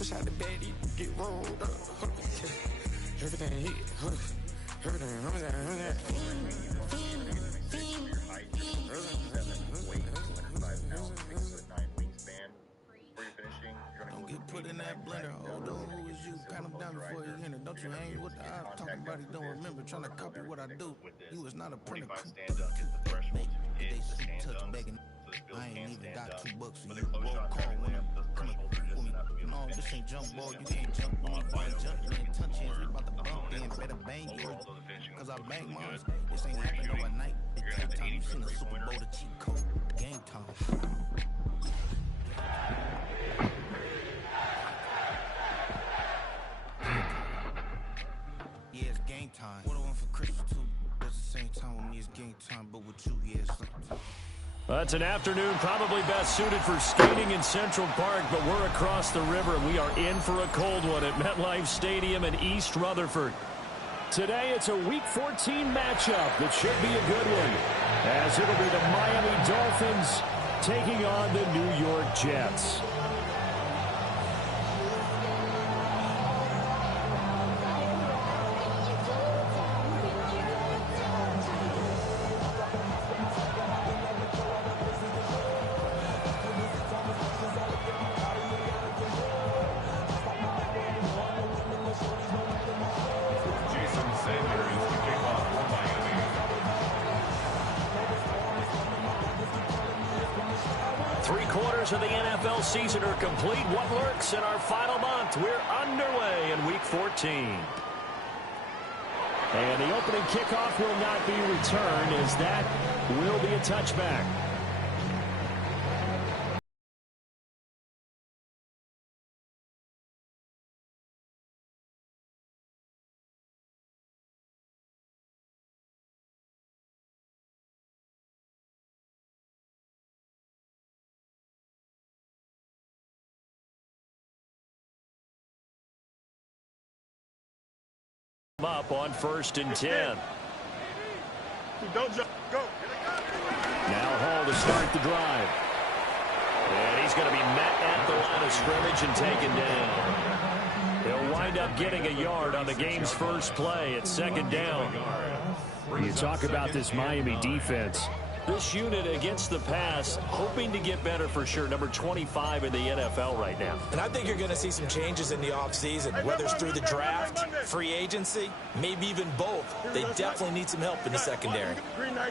Switch out the bed, get rolled up. Everything hit, everything. Don't get put in that blender. Hold on, who is you? Pat him down before you enter. Don't you hang with the eye talking about he don't remember. Trying to copy what I do. He was not a printer. They shoot, touch, begging. I ain't even got $2 for you. Roll call when I'm coming for me. No, this ain't jump ball. You can't jump with me. You ain't jump. You ain't touch hands. We about to bump in. Better bang yours. Cause I bang mine. This ain't happening overnight. It take time. You seen the Super Bowl, the cheat code. Game time. Yeah, it's game time. What I want for Christmas too. At the same time with me, it's game time. But with you, yeah, it's something. It's an afternoon probably best suited for skating in Central Park, but we're across the river and we are in for a cold one at MetLife Stadium in East Rutherford. Today it's a Week 14 matchup that should be a good one, as it'll be the Miami Dolphins taking on the New York Jets. Of the NFL season are complete. What lurks in our final month? We're underway in Week 14. And the opening kickoff will not be returned, as that will be a touchback. Up on 1st and 10. Don't jump. Go. Now Hall to start the drive. And he's going to be met at the line of scrimmage and taken down. He'll wind up getting a yard on the game's first play at 2nd down. You talk about this Miami defense. This unit against the pass, hoping to get better for sure. Number 25 in the NFL right now. And I think you're going to see some changes in the offseason, whether it's through the draft, free agency, maybe even both. They definitely need some help in the secondary. A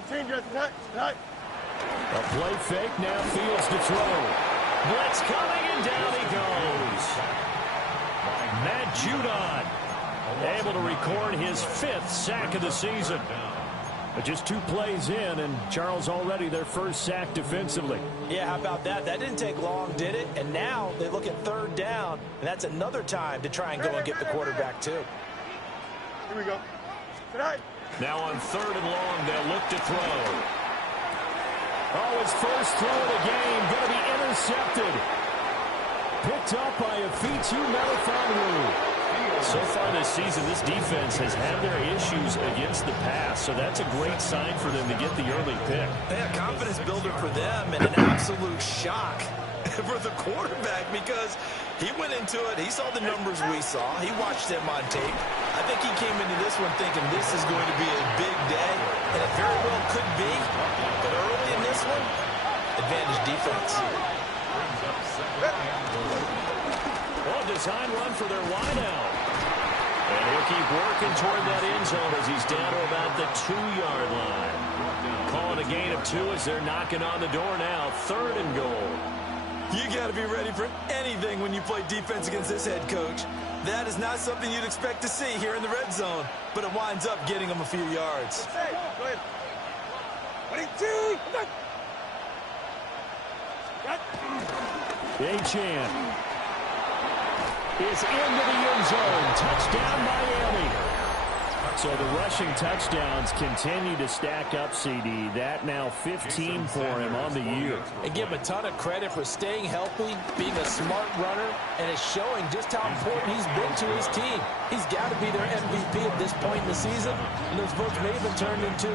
play fake, now Fields to throw. Blitz coming, and down he goes. Matt Judon able to record his 5th sack of the season. But just 2 plays in, and Charles already their first sack defensively. Yeah, how about that? That didn't take long, did it? And now they look at 3rd down, and that's another time to try and go and get the quarterback, too. Here we go. Now on 3rd and long, they'll look to throw. Oh, his first throw of the game going to be intercepted. Picked up by a Fitu Melifonwu. So far this season, this defense has had their issues against the pass, so that's a great sign for them to get the early pick. Yeah, confidence builder for them, and an absolute shock for the quarterback, because he went into it, he saw the numbers we saw, he watched them on tape. I think he came into this one thinking this is going to be a big day, and it very well could be, but early in this one, advantage defense. Well, design run for their wideout. And he'll keep working toward that end zone as he's down to about the 2-yard line. Calling a gain of 2 as they're knocking on the door now. 3rd and goal. You got to be ready for anything when you play defense against this head coach. That is not something you'd expect to see here in the red zone, but it winds up getting him a few yards. Achane is into the end zone. Touchdown, Miami. So the rushing touchdowns continue to stack up, CD. That now 15 for him on the year. And give him a ton of credit for staying healthy, being a smart runner, and it's showing just how important he's been to his team. He's got to be their MVP at this point in the season, and those votes may have been turned into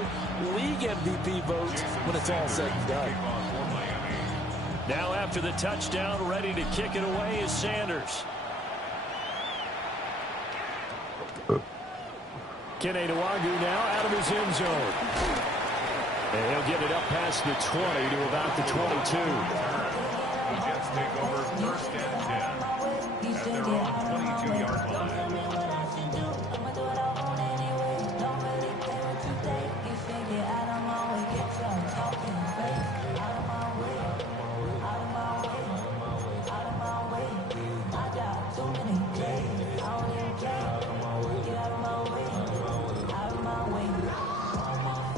league MVP votes when it's all said and done. Now after the touchdown, ready to kick it away is Sanders. Kene Nwangwu now out of his end zone. And he'll get it up past the 20 to about the 22. The Jets take over first and 10 at their own 22-yard line.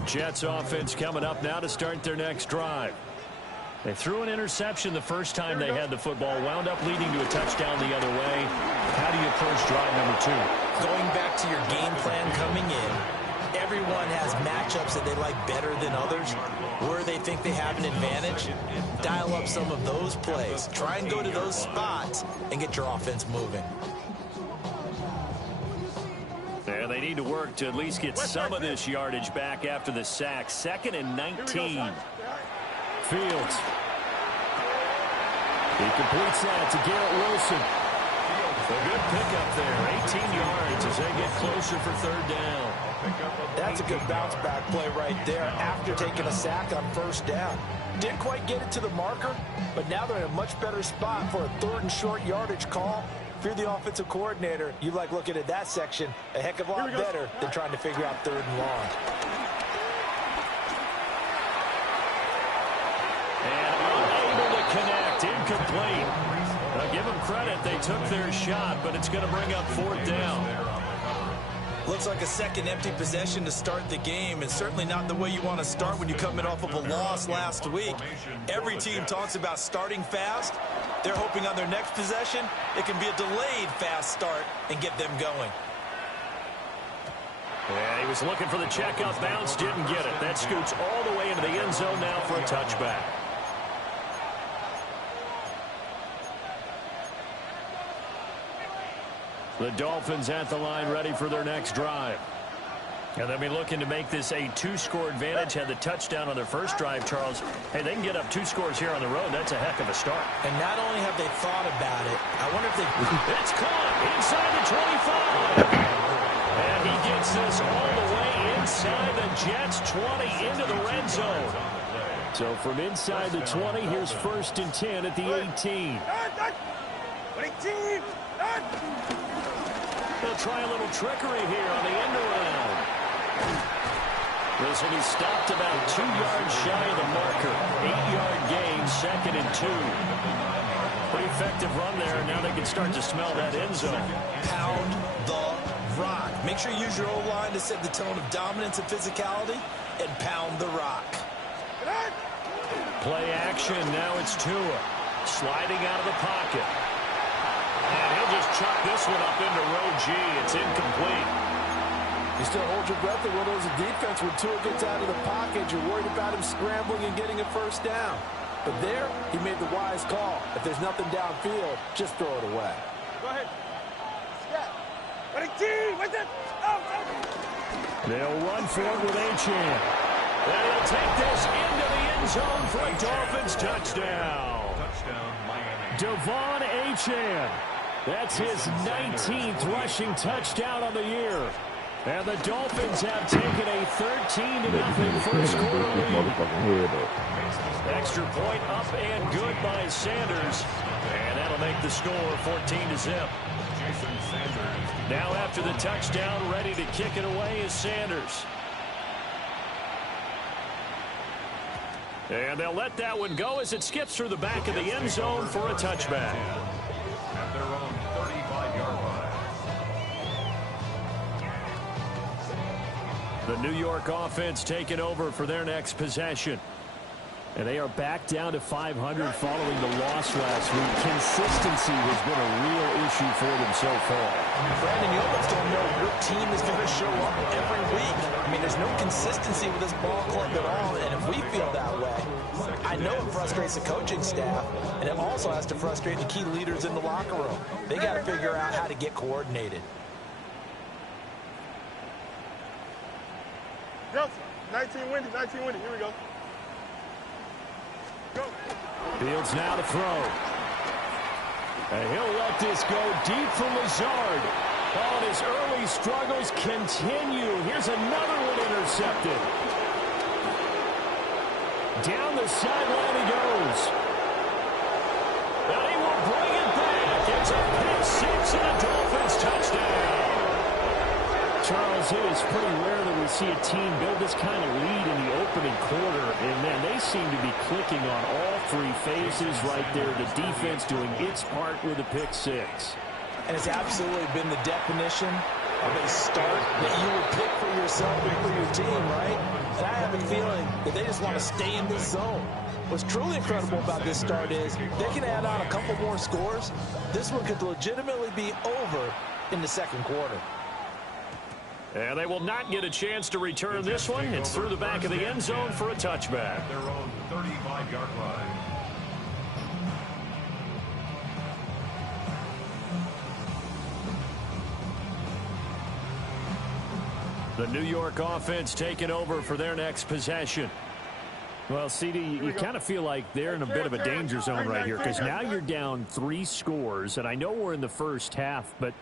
Jets offense coming up now to start their next drive. They threw an interception the first time they had the football, wound up leading to a touchdown the other way. How do you approach drive number 2? Going back to your game plan coming in, everyone has matchups that they like better than others, where they think they have an advantage. Dial up some of those plays. Try and go to those spots and get your offense moving. Yeah, they need to work to at least get some of this yardage back after the sack. 2nd and 19. Fields. He completes that to Garrett Wilson. A good pickup there. 18 yards as they get closer for 3rd down. That's a good bounce back play right there after taking a sack on 1st down. Didn't quite get it to the marker, but now they're in a much better spot for a 3rd and short yardage call. If you're the offensive coordinator, you like looking at that section a heck of a lot better than trying to figure out 3rd and long. And unable to connect. Incomplete. Now give them credit. They took their shot, but it's going to bring up 4th down. Looks like a second empty possession to start the game, and certainly not the way you want to start when you're coming off of a loss last week. Every team talks about starting fast. They're hoping on their next possession, it can be a delayed fast start and get them going. And he was looking for the checkout bounce, didn't get it. That scoots all the way into the end zone now for a touchback. The Dolphins at the line ready for their next drive. And they'll be looking to make this a 2-score advantage. Had the touchdown on their first drive, Charles. Hey, they can get up 2 scores here on the road. That's a heck of a start. And not only have they thought about it, I wonder if they... It's caught inside the 25. And he gets this all the way inside the Jets' 20 into the red zone. So from inside the 20, here's 1st and 10 at the 18. They'll try a little trickery here on the end around. This will be stopped about 2 yards shy of the marker. 8-yard gain, 2nd and 2. Pretty effective run there. Now they can start to smell that end zone. Pound the rock. Make sure you use your O-line to set the tone of dominance and physicality, and pound the rock. Play action. Now it's Tua. Sliding out of the pocket. And he'll just chuck this one up into row G. It's incomplete. You still hold your breath at one of those defense when Tua gets out of the pocket. You're worried about him scrambling and getting a 1st down. But there, he made the wise call. If there's nothing downfield, just throw it away. Go ahead. They'll run for it with Achane. And he'll take this into the end zone for a Dolphins touchdown. Touchdown, Miami. Devon Achane. That's his 19th rushing touchdown on the year. And the Dolphins have taken a 13-0 first quarter lead. Extra point up and good by Sanders. And that'll make the score 14-0. Jason Sanders. Now after the touchdown, ready to kick it away is Sanders. And they'll let that one go as it skips through the back of the end zone for a touchback. At their own 35-yard line. The New York offense taking over for their next possession. And they are back down to 500 following the loss last week. Consistency has been a real issue for them so far. Brandon, you almost don't know your team is going to show up every week. I mean, there's no consistency with this ball club at all, and if we feel that way, I know it frustrates the coaching staff, and it also has to frustrate the key leaders in the locker room. They got to figure out how to get coordinated. 19 windy. Here we go. Go. Fields now to throw. And he'll let this go deep for Lazard. Oh, and his early struggles continue. Here's another one intercepted. Down the sideline he goes. And he will bring it back. It's a pick six and a Dolphins touchdown. Charles, it is pretty rare that we see a team build this kind of lead in the opening quarter. And, man, they seem to be clicking on all three phases right there. The defense doing its part with a pick six. And it's absolutely been the definition of a start that you would pick for yourself and for your team, right? And I have a feeling that they just want to stay in this zone. What's truly incredible about this start is they can add on a couple more scores. This one could legitimately be over in the second quarter. And they will not get a chance to return this one. It's through the back of the end zone for a touchback. Their own 35-yard line. The New York offense taking over for their next possession. Well, CD, you kind of feel like they're in a bit of a danger zone right here because now you're down 3 scores, and I know we're in the first half, but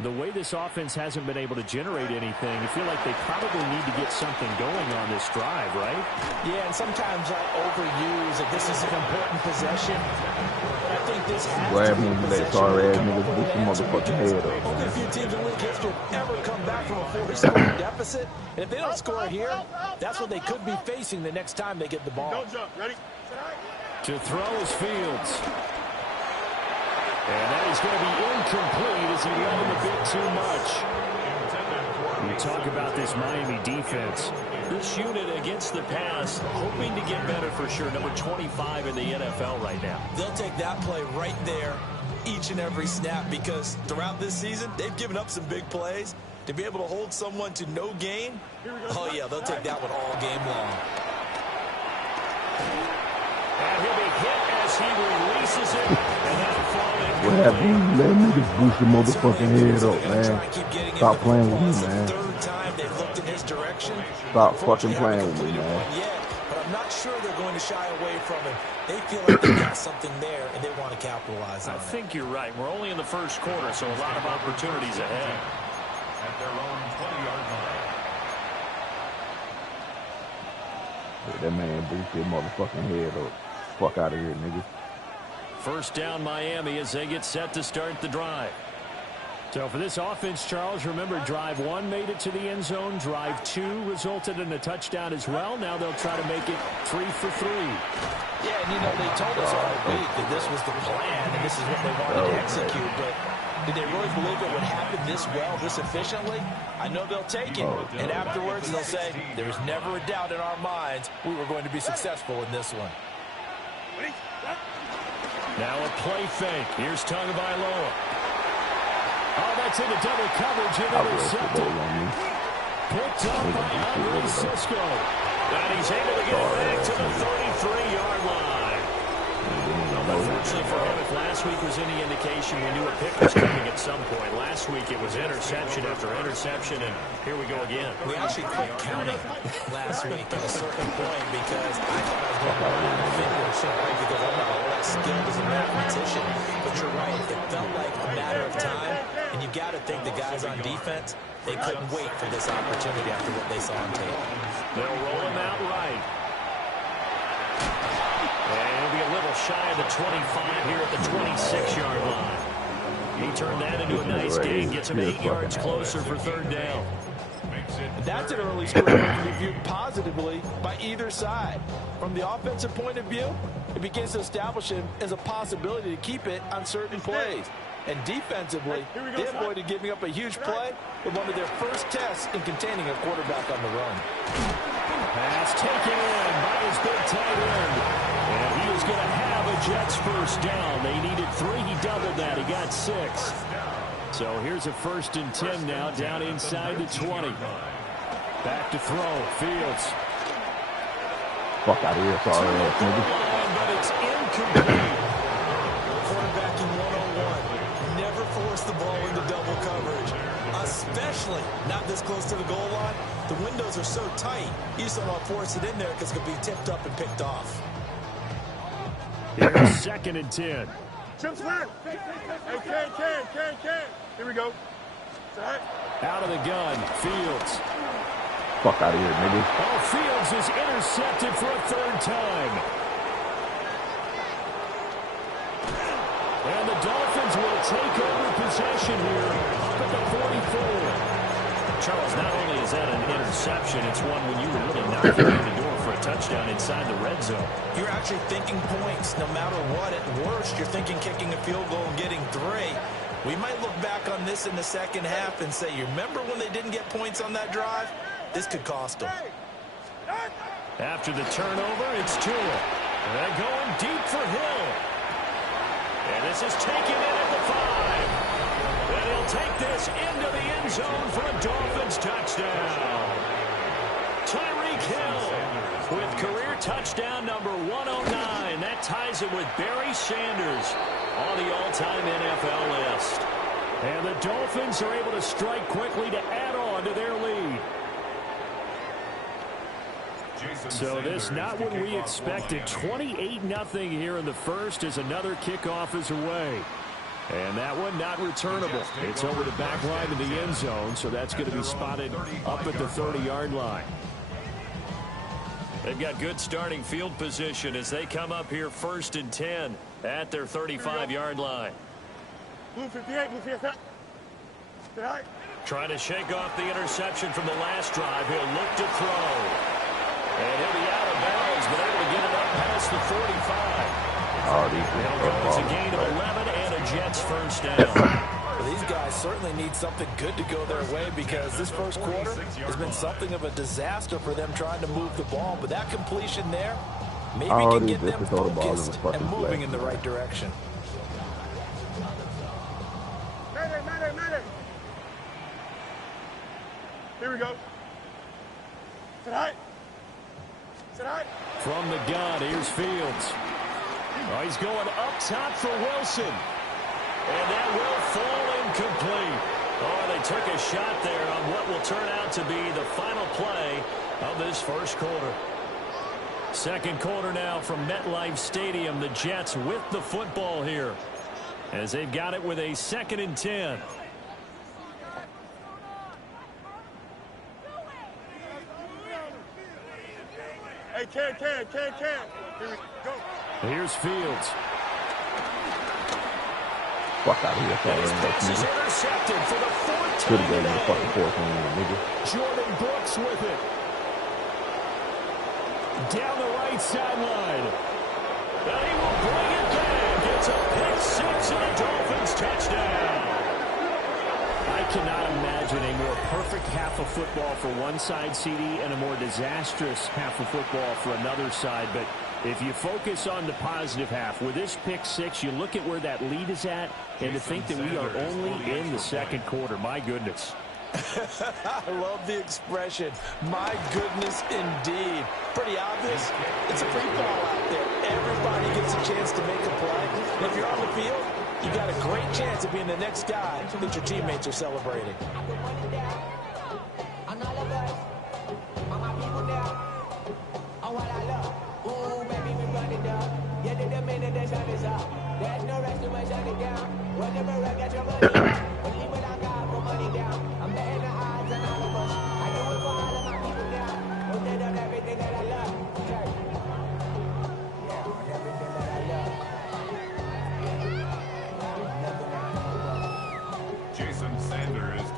the way this offense hasn't been able to generate anything, I feel like they probably need to get something going on this drive, right? Yeah, and sometimes I overuse that this is an important possession. But I think this has Grab to be me a with that possession. sorry ass niggas with some motherfucking head up. Only a few teams in league history have ever come back from a 40-score deficit. And if they don't score here, that's what they could be facing the next time they get the ball. Don't jump. Ready? To throw is Fields. And that is going to be incomplete as he led him a bit too much. You talk about this Miami defense. This unit against the pass, hoping to get better for sure. Number 25 in the NFL right now. They'll take that play right there each and every snap because throughout this season, they've given up some big plays. To be able to hold someone to no gain, oh yeah, they'll take that one all game long. And he'll be hit as he releases it. And that'll fall in. What happened? Let niggas boost your motherfucking head up, man. Stop playing with me, man. Third time they've looked in his direction. Stop fucking playing with me, man. But I'm not sure they're going to shy away from him. They feel like they got something there, and they want to capitalize on it. I think you're right. We're only in the first quarter, so a lot of opportunities ahead. At their own 20-yard line. That man boost your motherfucking head up. Fuck out of here, nigga. First down Miami as they get set to start the drive. So for this offense, Charles, remember drive 1 made it to the end zone. Drive 2 resulted in a touchdown as well. Now they'll try to make it 3 for 3. Yeah, and you know, they told us all week that this was the plan and this is what they wanted to execute, but did they really believe it would happen this well, this efficiently? I know they'll take it, and afterwards they'll say, there was never a doubt in our minds we were going to be successful in this one. Now a play fake. Here's Tagovailoa. Oh, that's into double coverage and intercepted. Picked up by Andre Cisco. And he's able to get it back to the 33-yard line. Unfortunately for him, if last week was any indication, we knew a pick was coming at some point. Last week it was interception after interception, and here we go again. We actually quit counting last week at a certain point because I thought I was going to run out of fingers, right? Because I'm not all that skilled as a mathematician. But you're right, it felt like a matter of time, and you got to think the guys on defense, they couldn't wait for this opportunity after what they saw on tape. They'll roll him out right. And he'll be a little shy of the 25 here at the 26-yard line. He turned that into a nice gain, gets him 8 yards closer for third down. That's an early score that can be viewed positively by either side. From the offensive point of view, it begins to establish him as a possibility to keep it on certain plays. And defensively, they avoided giving up a huge play with one of their first tests in containing a quarterback on the run. Pass taken in by his big tight end. And he is going to have a Jets first down. They needed 3. He doubled that. He got 6. So here's a 1st and 10 now down inside the 20. Back to throw. Fields. Fuck out of here, sorry ass nigga. But it's incomplete. Quarterbacking 101. Never force the ball into double coverage, especially not this close to the goal line. The windows are so tight, you just don't want to force it in there because it could be tipped up and picked off. Here's 2nd and 10. Chips back. Hey, Ken. Here we go. Out of the gun, Fields. Fuck out of here, nigga. Oh, Fields is intercepted for a third time. And the Dolphins will take over possession here up at the 44. Charles, not only is that an interception, it's one when you were really knocking on the door for a touchdown inside the red zone. You're actually thinking points no matter what. At worst, you're thinking kicking a field goal and getting 3. We might look back on this in the second half and say, you remember when they didn't get points on that drive? This could cost them. After the turnover, it's Tua. They're going deep for Hill. And this is taken in at the 5. And he'll take this into the end zone for a Dolphins touchdown. Tyreek Hill with career touchdown number 109. That ties it with Barry Sanders on the all-time NFL list. And the Dolphins are able to strike quickly to add on to their lead. So this not what we expected. 28-0 here in the first as another kickoff is away. And that one not returnable. It's over the back line of the end zone, so that's going to be spotted up at the 30-yard line. They've got good starting field position as they come up here 1st and 10 at their 35-yard line. Blue 58, blue 58. Trying to shake off the interception from the last drive. He'll look to throw. And he'll be out of bounds, but able to get it up past the 45. It's a gain of 11 and a Jets first down. Well, these guys certainly need something good to go their way because this first quarter has been something of a disaster for them trying to move the ball. But that completion there maybe can get them focused and moving in the right direction. Mayday. Here we go. Sit high. From the gun, here's Fields. Oh, he's going up top for Wilson. And that will fall incomplete. Oh, they took a shot there on what will turn out to be the final play of this first quarter. Second quarter now from MetLife Stadium. The Jets with the football here as they've got it with a 2nd and 10. Hey, can. Here we go. Here's Fields. Fuck out of here. And his pass is intercepted for the 4th time today. Jordan Brooks with it. Down the right sideline. And he will bring it back. It's a pick 6 and a Dolphins touchdown. I cannot imagine a more perfect half of football for one side, CD, and a more disastrous half of football for another side. But if you focus on the positive half, with this pick 6, you look at where that lead is at, and to think that we are only in the second quarter. My goodness. I love the expression, my goodness indeed. Pretty obvious. It's a free fall out there. Everybody gets a chance to make a play. And if you're on the field, you got a great chance of being the next guy that your teammates are celebrating.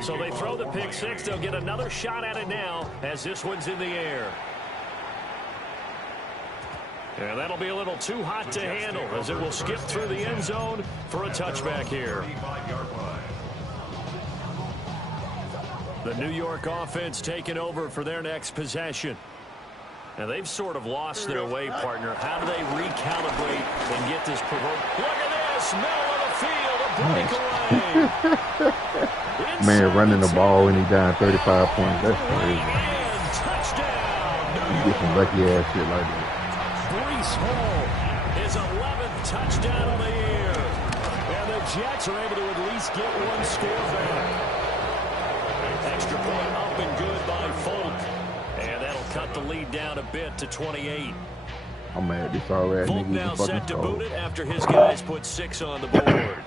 So they throw the pick 6. They'll get another shot at it now as this one's in the air. And that'll be a little too hot to handle as it will skip through the end zone for a touchback here. The New York offense taking over for their next possession. And they've sort of lost their way, partner. How do they recalibrate and get this provoked? Look at this, middle of the field, a breakaway. Man running the ball and he down 35 points. That's crazy. Touchdown. You get some lucky ass shit like that. Breece Hall, his 11th touchdown of the year. And the Jets are able to at least get one score back. Extra point up and good by Folk. And that'll cut the lead down a bit to 28. I'm mad this already. Folk now set to boot it after his guys put 6 on the board.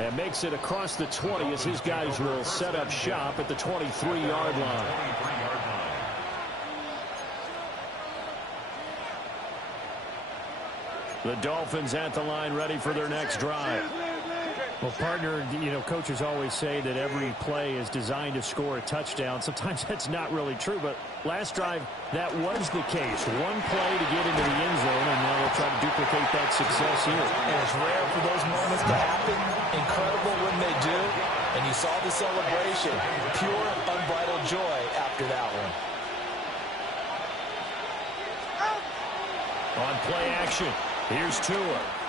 And makes it across the 20 as his guys will set up shop at the 23-yard line. The Dolphins at the line ready for their next drive. Well, partner, coaches always say that every play is designed to score a touchdown. Sometimes that's not really true, but last drive, that was the case. One play to get into the end zone, and now they'll try to duplicate that success here. And it's rare for those moments to happen. Incredible when they do. And you saw the celebration. Pure, unbridled joy after that one. On play action, here's Tua.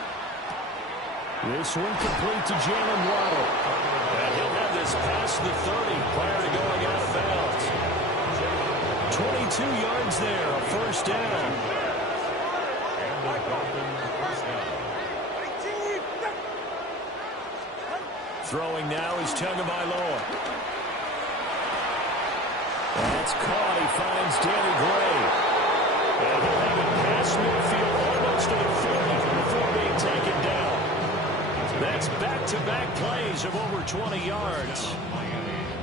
This one complete to Jalen Waddle. And he'll have this past the 30 prior to going out of bounds. 22 yards there, a first down. And the Dolphins first down. Throwing now is Tagovailoa. That's caught. He finds Danny Gray. And he'll have it past midfield almost to the 40 before being taken down. That's back-to-back plays of over 20 yards.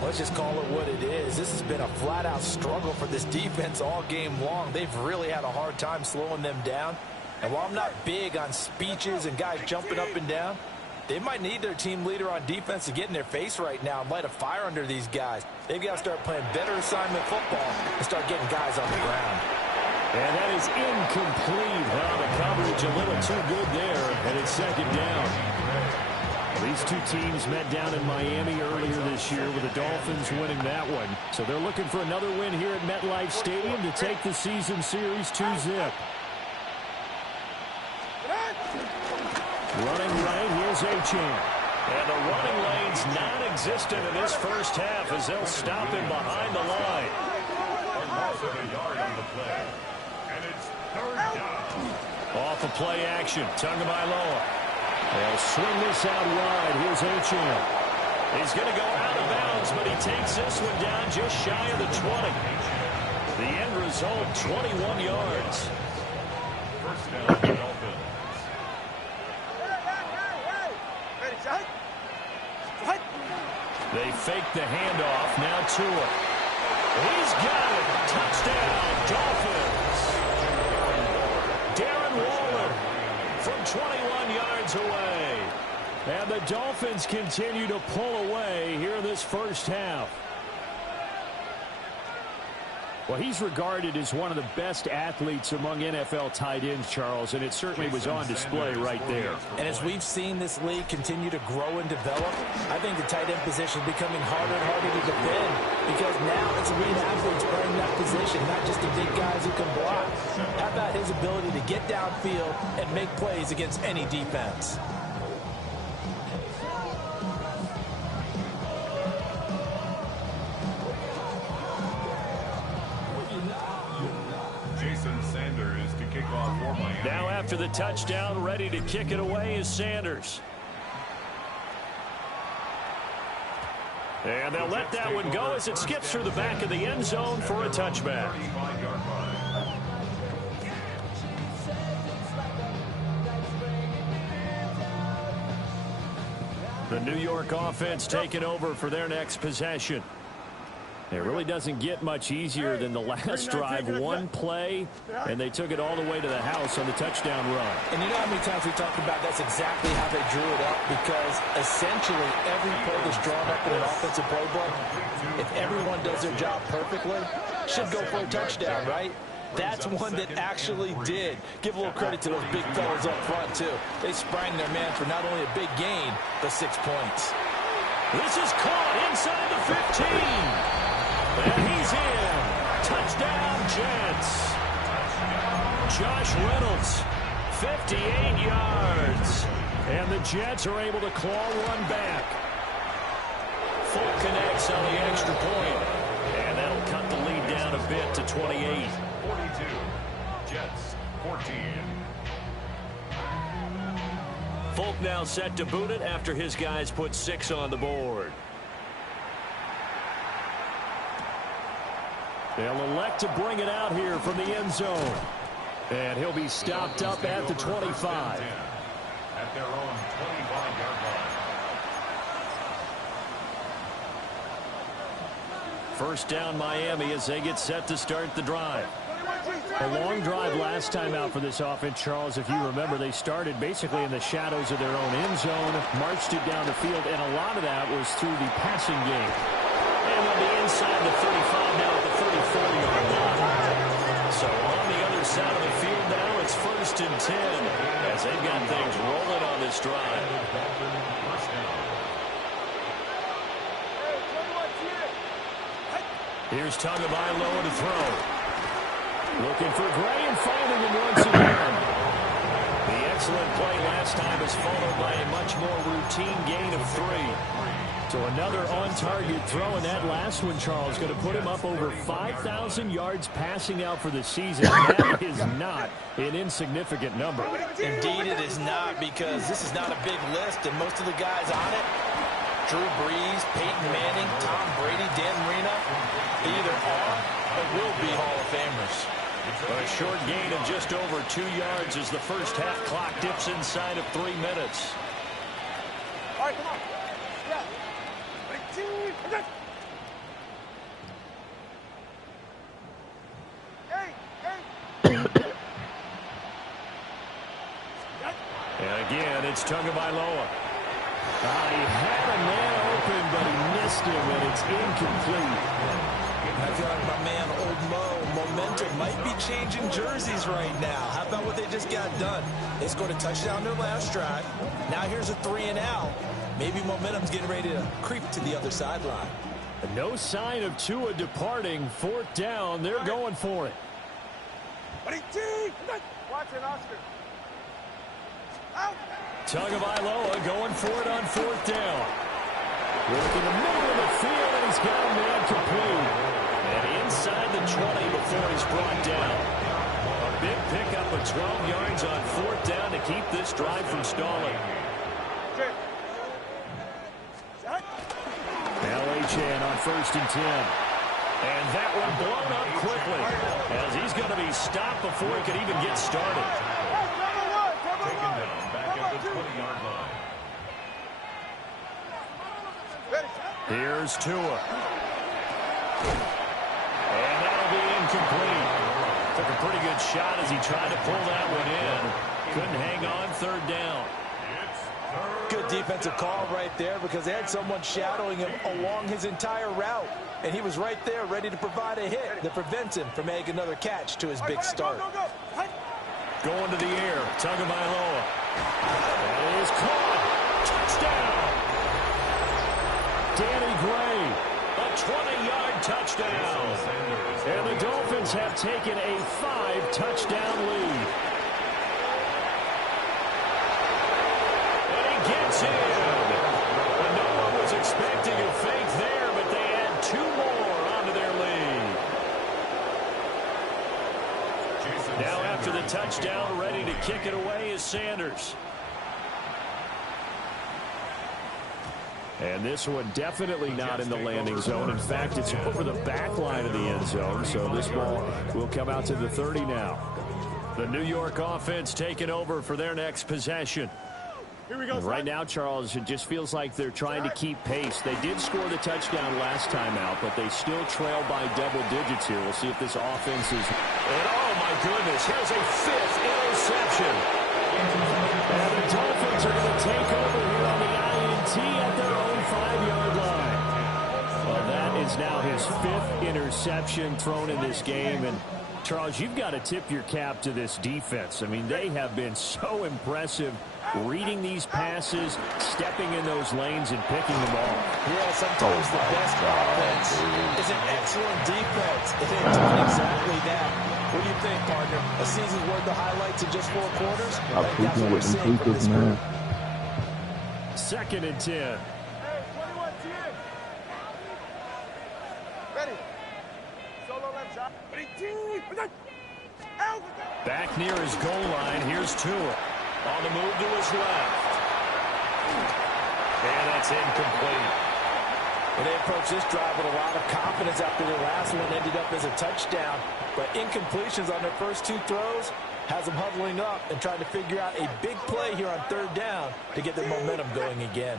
Let's just call it what it is. This has been a flat-out struggle for this defense all game long. They've really had a hard time slowing them down. And while I'm not big on speeches and guys jumping up and down, they might need their team leader on defense to get in their face right now and light a fire under these guys. They've got to start playing better assignment football and start getting guys on the ground. And that is incomplete. The coverage a little too good there, and it's second down. These two teams met down in Miami earlier this year with the Dolphins winning that one. So they're looking for another win here at MetLife Stadium to take the season series 2-zip. Running right, here's Achane. And the running lane's non-existent in this first half as they'll stop him behind the line. Loss of a yard on the play. And it's third down. Off of play action, Tagovailoa. They'll swing this out wide. Here's Achane. He's going to go out of bounds, but he takes this one down just shy of the 20. The end result, 21 yards. First down, Dolphins. They fake the handoff. Now Tua. He's got it. Touchdown, Dolphins. Darren Waller from 21 yards away. And the Dolphins continue to pull away here in this first half. Well, he's regarded as one of the best athletes among NFL tight ends, Charles, and it certainly was on display right there. And as we've seen this league continue to grow and develop, I think the tight end position is becoming harder and harder to defend because now it's elite athletes playing that position, not just the big guys who can block. How about his ability to get downfield and make plays against any defense? Now after the touchdown, ready to kick it away is Sanders. And they'll let that one go as it skips through the back of the end zone for a touchback. The New York offense taking over for their next possession. It really doesn't get much easier than the last drive. One play, and they took it all the way to the house on the touchdown run. And you know how many times we talked about that's exactly how they drew it up, because essentially every play that's drawn up in an offensive playbook, if everyone does their job perfectly, should go for a touchdown, right? That's one that actually did. Give a little credit to those big fellas up front, too. They sprang their man for not only a big gain, but 6 points. This is caught inside the 15. And he's in. Touchdown, Jets. Josh Reynolds, 58 yards. And the Jets are able to claw one back. Full connects on the extra point. And that'll cut the lead down a bit to 28. 42. Jets, 14. Folk now set to boot it after his guys put 6 on the board. They'll elect to bring it out here from the end zone. And he'll be stopped up at the 25. At their own 25-yard line. First down Miami as they get set to start the drive. A long drive last time out for this offense, Charles. If you remember, they started basically in the shadows of their own end zone, marched it down the field, and a lot of that was through the passing game. And they'll be inside the 35 now at the 34-yard line. So on the other side of the field now, it's 1st and 10 as they've got things rolling on this drive. Here's Tagovailoa to throw. Looking for Gray and finding him once again. The excellent play last time is followed by a much more routine gain of 3. So another on-target throw, and that last one, Charles, going to put him up over 5,000 yards passing out for the season. That is not an insignificant number. Indeed it is not, because this is not a big list, and most of the guys on it, Drew Brees, Peyton Manning, Tom Brady, Dan Marino, they either are or will be Hall of Famers. A short gain of just over 2 yards as the first half clock dips inside of 3 minutes. All right, come on. Yeah. And again, it's Tagovailoa. He had a man open, but he missed him, and it's incomplete. I feel like my man, Old Mo, momentum might be changing jerseys right now. How about what they just got done? They scored a touchdown their last drive. Now here's a 3-and-out. Maybe momentum's getting ready to creep to the other sideline. No sign of Tua departing. 4th down. They're going for it. Watch it, Oscar. Tagovailoa going for it on 4th down. Working the middle of the field, and he's got a man complete. And inside the 20 before he's brought down. A big pickup of 12 yards on 4th down to keep this drive from stalling. LHN on 1st and 10. And that one blown up quickly as he's going to be stopped before he could even get started. Taken down back at the 20-yard line. Here's Tua. And that'll be incomplete. Took a pretty good shot as he tried to pull that one in. Couldn't hang on 3rd down. Good defensive call right there, because they had someone shadowing him along his entire route. And he was right there ready to provide a hit that prevents him from making another catch to his big start. Going to the air, Tagovailoa. And it is caught. Touchdown. Danny Gray, a 20-yard touchdown. And the Dolphins have taken a 5-touchdown lead. And he gets in. And no one was expecting a fake there, but they add 2 more onto their lead. Now after the touchdown, ready to kick it away is Sanders. And this one definitely not in the landing zone. In fact, it's over the back line of the end zone. So this ball will come out to the 30 now. The New York offense taking over for their next possession. Here we go. Right now, Charles, it just feels like they're trying to keep pace. They did score the touchdown last time out, but they still trail by double digits here. We'll see if this offense is... And oh, my goodness, here's a 5th interception. And the Dolphins are going to take over here on the INT at their own 5-yard line. Well, that is now his 5th interception thrown in this game. And, Charles, you've got to tip your cap to this defense. I mean, they have been so impressive reading these passes, stepping in those lanes, and picking them off. Yeah, sometimes the best offense is an excellent defense. And they've done exactly that. What do you think, partner? A season's worth of highlights in just 4 quarters? I'm speaking with them tweakers, man. 2nd and 10. Hey, 21 10. Ready. Solo left side. Ready. Back near his goal line, here's Tua. On the move to his left. And that's incomplete. Well, they approached this drive with a lot of confidence after their last one ended up as a touchdown. But incompletions on their first 2 throws has them huddling up and trying to figure out a big play here on 3rd down to get their momentum going again.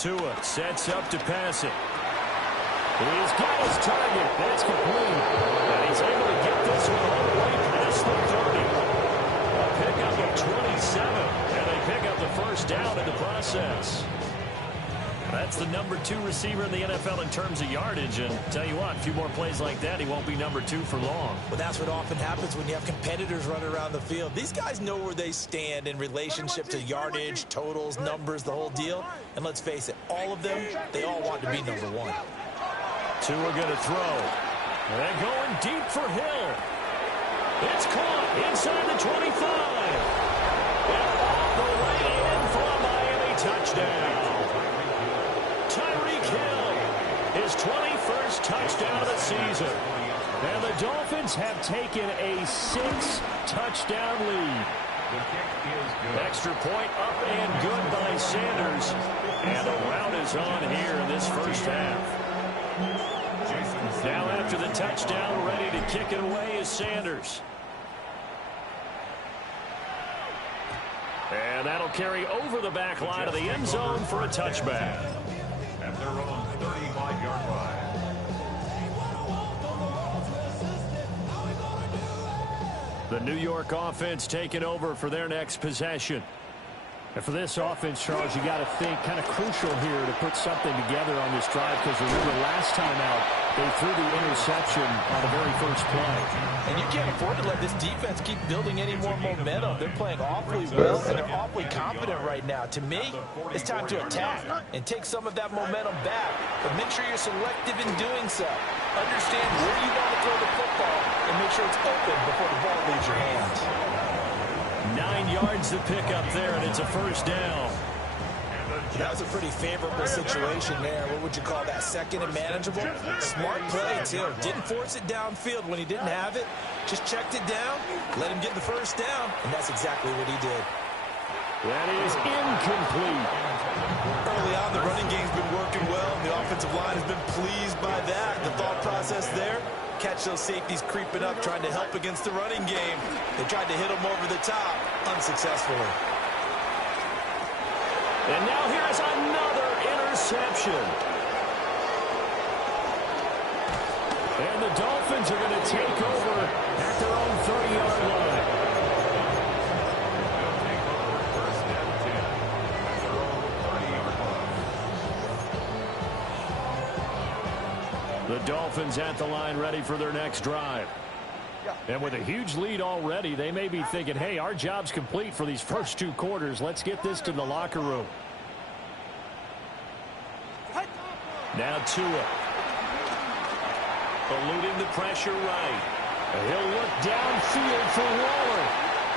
Tua sets up to pass it. He's got his target. That's complete. And he's able to get this one all the way past the 30. A pickup of 27. And they pick up the first down in the process. That's the number 2 receiver in the NFL in terms of yardage. And tell you what, a few more plays like that, he won't be number 2 for long. Well, that's what often happens when you have competitors running around the field. These guys know where they stand in relationship to yardage, totals, numbers, the whole deal. And let's face it, all of them, they all want to be number 1. Tua going to throw. They're going deep for Hill. It's caught inside the 25. And all the way in for a Miami touchdown. His 21st touchdown of the season. And the Dolphins have taken a 6-touchdown lead. Extra point up and good by Sanders. And the rout is on here in this first half. Now after the touchdown, ready to kick it away is Sanders. And that'll carry over the back line of the end zone for a touchback. At their own 35-yard line. The New York offense taking over for their next possession. And for this offense, Charles, you got to think kind of crucial here to put something together on this drive, because remember last time out they threw the interception on the very first play. And you can't afford to let this defense keep building any more momentum. They're playing awfully well, and they're awfully confident right now. To me, it's time to attack and take some of that momentum back. But make sure you're selective in doing so. Understand where you want to throw the football and make sure it's open before the ball leaves your hands. 9 yards to pick up there, and it's a first down. That was a pretty favorable situation there. What would you call that? Second and manageable? Smart play, too. Didn't force it downfield when he didn't have it. Just checked it down, let him get the first down, and that's exactly what he did. That is incomplete. Early on, the running game's been working well, and the offensive line has been pleased by that. The thought process there, catch those safeties creeping up, trying to help against the running game. They tried to hit them over the top, unsuccessfully. And now here's another interception. And the Dolphins are going to take over at their own 30-yard line. They'll take over first and 10 at their own 30-yard line. The Dolphins at the line, ready for their next drive. And with a huge lead already, they may be thinking, hey, our job's complete for these first 2 quarters. Let's get this to the locker room. Now Tua. Eluding the pressure right. He'll look downfield for Waller.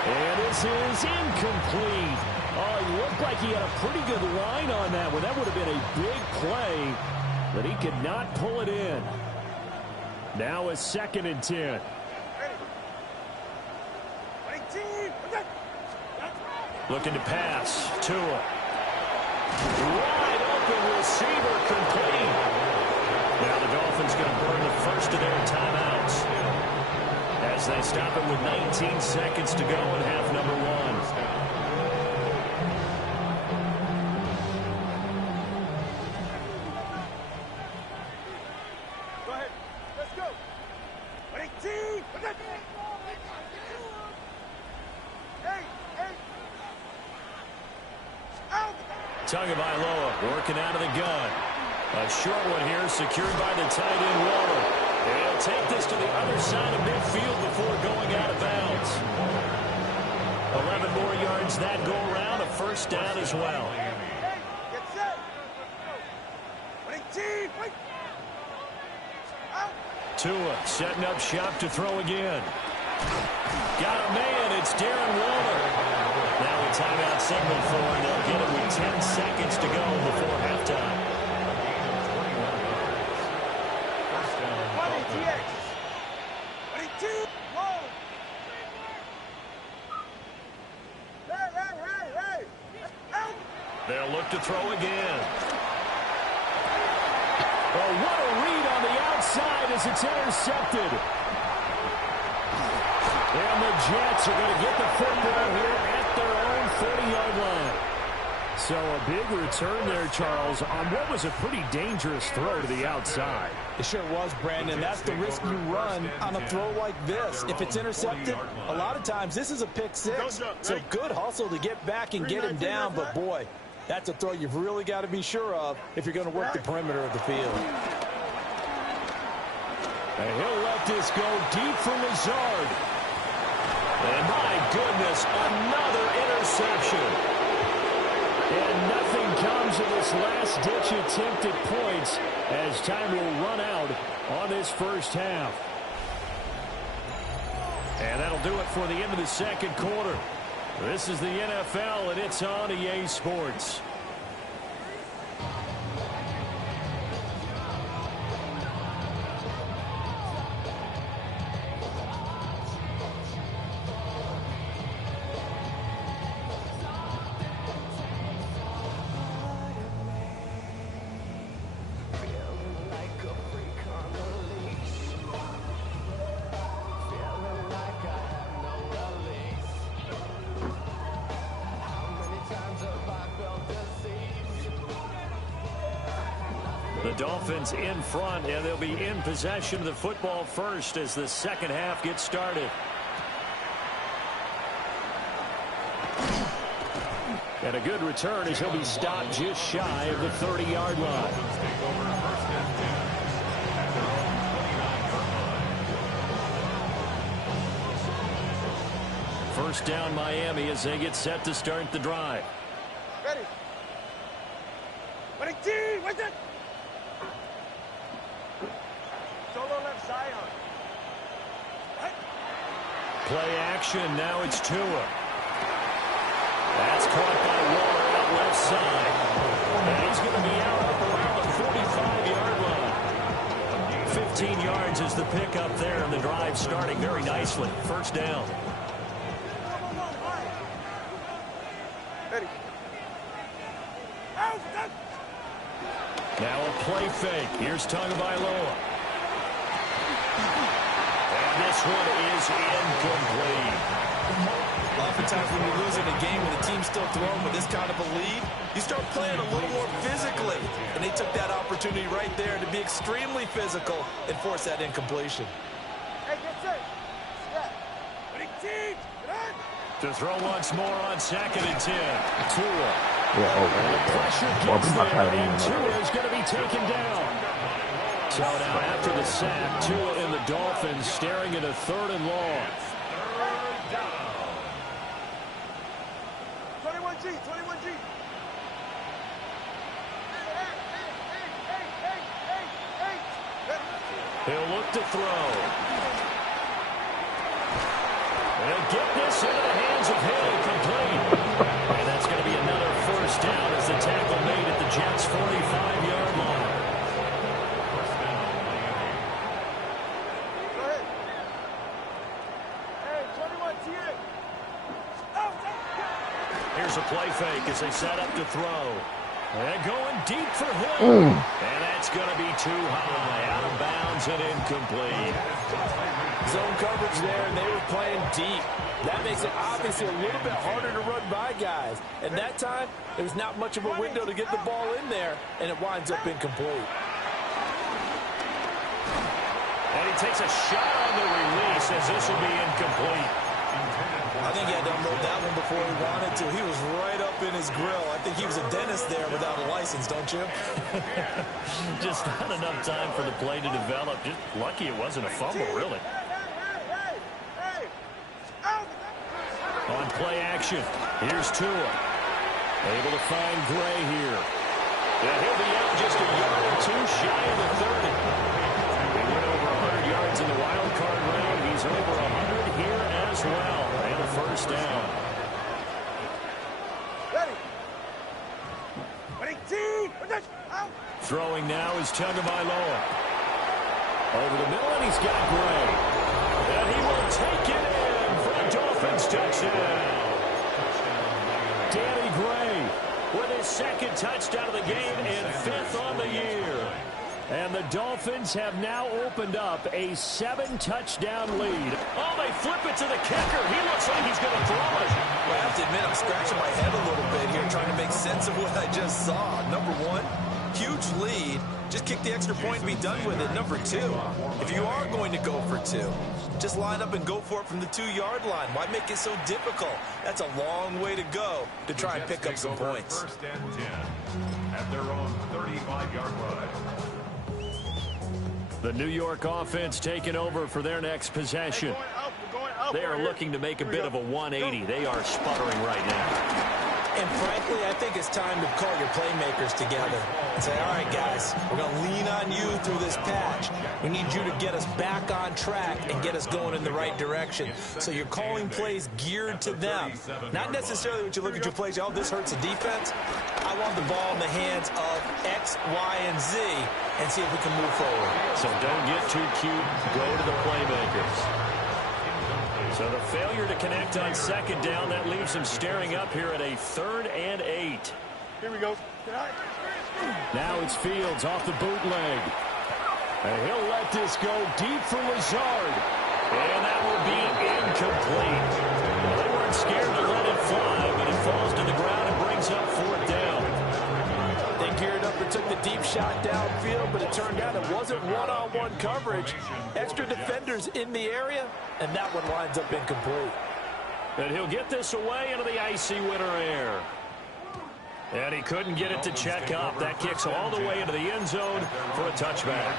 And this is incomplete. Oh, he looked like he had a pretty good line on that one. That would have been a big play, but he could not pull it in. Now a 2nd and 10. Looking to pass. Tua. Wide open receiver complete. Now the Dolphins going to burn the first of their timeouts as they stop it with 19 seconds to go in half number 1. Tagovailoa working out of the gun. A short one here secured by the tight end Waller. He'll take this to the other side of midfield before going out of bounds. 11 more yards that go around. A first down as well. Tua setting up shop to throw again. Got a man. It's Darren Waller. Now a timeout signal for him. They'll get it with 10 seconds to go before halftime. They'll look to throw again. Oh, what a read on the outside as it's intercepted. And the Jets are going to get the football here at their own 40-yard line. So a big return there, Charles, on what was a pretty dangerous throw to the outside. It sure was, Brandon. That's the risk you run on a throw like this. If it's intercepted, a lot of times this is a pick six. So good hustle to get back and get him down. But, boy, that's a throw you've really got to be sure of if you're going to work the perimeter of the field. And he'll let this go deep for Lazard. And my goodness, another interception. And nothing comes of this last-ditch attempt at points as time will run out on this first half. And that'll do it for the end of the second quarter. This is the NFL, and it's on EA Sports. The Dolphins in front, and they'll be in possession of the football first as the second half gets started. And a good return as he'll be stopped just shy of the 30-yard line. First down Miami as they get set to start the drive. Ready. Running team, what's it? Solo left side. Right. Play action, now it's Tua. That's caught by Waller out left side. And he's going to be out up around the 45-yard line. 15 yards is the pickup there, and the drive starting very nicely. First down. Ready. Now a play fake. Here's Tagovailoa. And this one is incomplete. Oftentimes when you're losing a game and the team's still throwing with this kind of a lead, you start playing a little more physically. And they took that opportunity right there to be extremely physical and force that incompletion. Hey, get set. Yeah. Running team, get on. To throw once more on 2nd and 10. Tua. Yeah, And the pressure gets there, and Tua is going to be taken down. So now after the sack, Tua and the Dolphins staring at a 3rd and long. 21G, 21G. He'll look to throw. They'll get this into the hands of Hill, complete. And that's going to be another first down as the tackle made at the Jets' 45-yard line. First down, Miami. Go ahead. Hey, 21TA. Here's a play fake as they set up to throw. And going deep for Hill. And that's going to be too high. Out of bounds and incomplete. Zone coverage there, and they were playing deep. That makes it obviously a little bit harder to run by guys. And that time, there's not much of a window to get the ball in there, and it winds up incomplete. And he takes a shot on the release as this will be incomplete. I think he had to unload that one before he wanted to. He was right up in his grill. I think he was a dentist there without a license, don't you? Just not enough time for the play to develop. Just lucky it wasn't a fumble, really. On play action, here's Tua. Able to find Gray here. And he'll be out just a yard or two shy of the 30. He went over 100 yards in the wild card round. He's over 100 here as well. And a first down. Ready. Running team. Out. Throwing now is Tagovailoa. Over the middle, and he's got Gray. And he will take it in for a Dolphins touchdown. Danny Gray with his 2nd touchdown of the game and 5th on the year. And the Dolphins have now opened up a 7-touchdown lead. Oh, they flip it to the kicker. He looks like he's going to throw it. Well, I have to admit, I'm scratching my head a little bit here trying to make sense of what I just saw. Number one, huge lead. Just kick the extra point and be done with it. Number two, if you are going to go for two, just line up and go for it from the 2-yard line. Why make it so difficult? That's a long way to go to try and pick up some points. First and 10 at their own 35-yard line. The New York offense taking over for their next possession. They are looking to make a bit of a 180. They are sputtering right now. And frankly, I think it's time to call your playmakers together and say, all right, guys, we're going to lean on you through this patch. We need you to get us back on track and get us going in the right direction. So you're calling plays geared to them. Not necessarily when you look at your plays, oh, this hurts the defense. I want the ball in the hands of X, Y, and Z and see if we can move forward. So don't get too cute. Go to the playmakers. So the failure to connect on second down, that leaves him staring up here at a 3rd and 8. Here we go. Now it's Fields off the bootleg. And he'll let this go deep for Lazard. And that will be incomplete. Well, they weren't scared to let it fly, but it falls to the ground and brings up 4th down. They geared up and took the deep shot downfield, but it turned out it wasn't one-on-one coverage. Extra defenders in the area, and that one lines up incomplete. And he'll get this away into the icy winter air. And he couldn't get it to check up. That kicks all the way into the end zone for a touchback.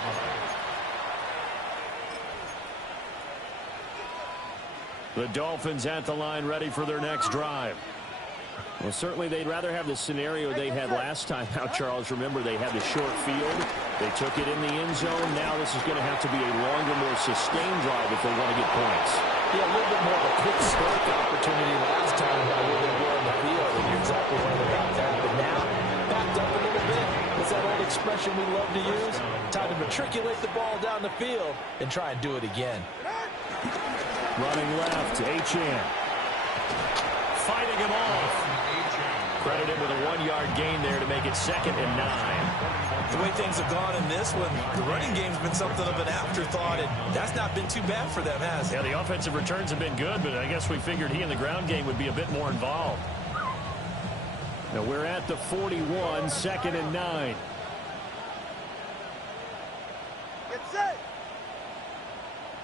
The Dolphins at the line ready for their next drive. Well, certainly they'd rather have the scenario they had last time out, Charles. Remember, they had the short field. They took it in the end zone. Now this is going to have to be a longer, more sustained drive if they want to get points. Yeah, a little bit more of a quick start opportunity last time by where they were on the field. And you're exactly right about that. But now, backed up a little bit. It's that old expression we love to use. Time to matriculate the ball down the field and try and do it again. Running left, Achane. Fighting him off. Credited with a 1-yard gain there to make it 2nd and 9. The way things have gone in this one, the running game's been something of an afterthought, and that's not been too bad for them, has it? Yeah, the offensive returns have been good, but I guess we figured he in the ground game would be a bit more involved. Now we're at the 41, 2nd and 9. Get set.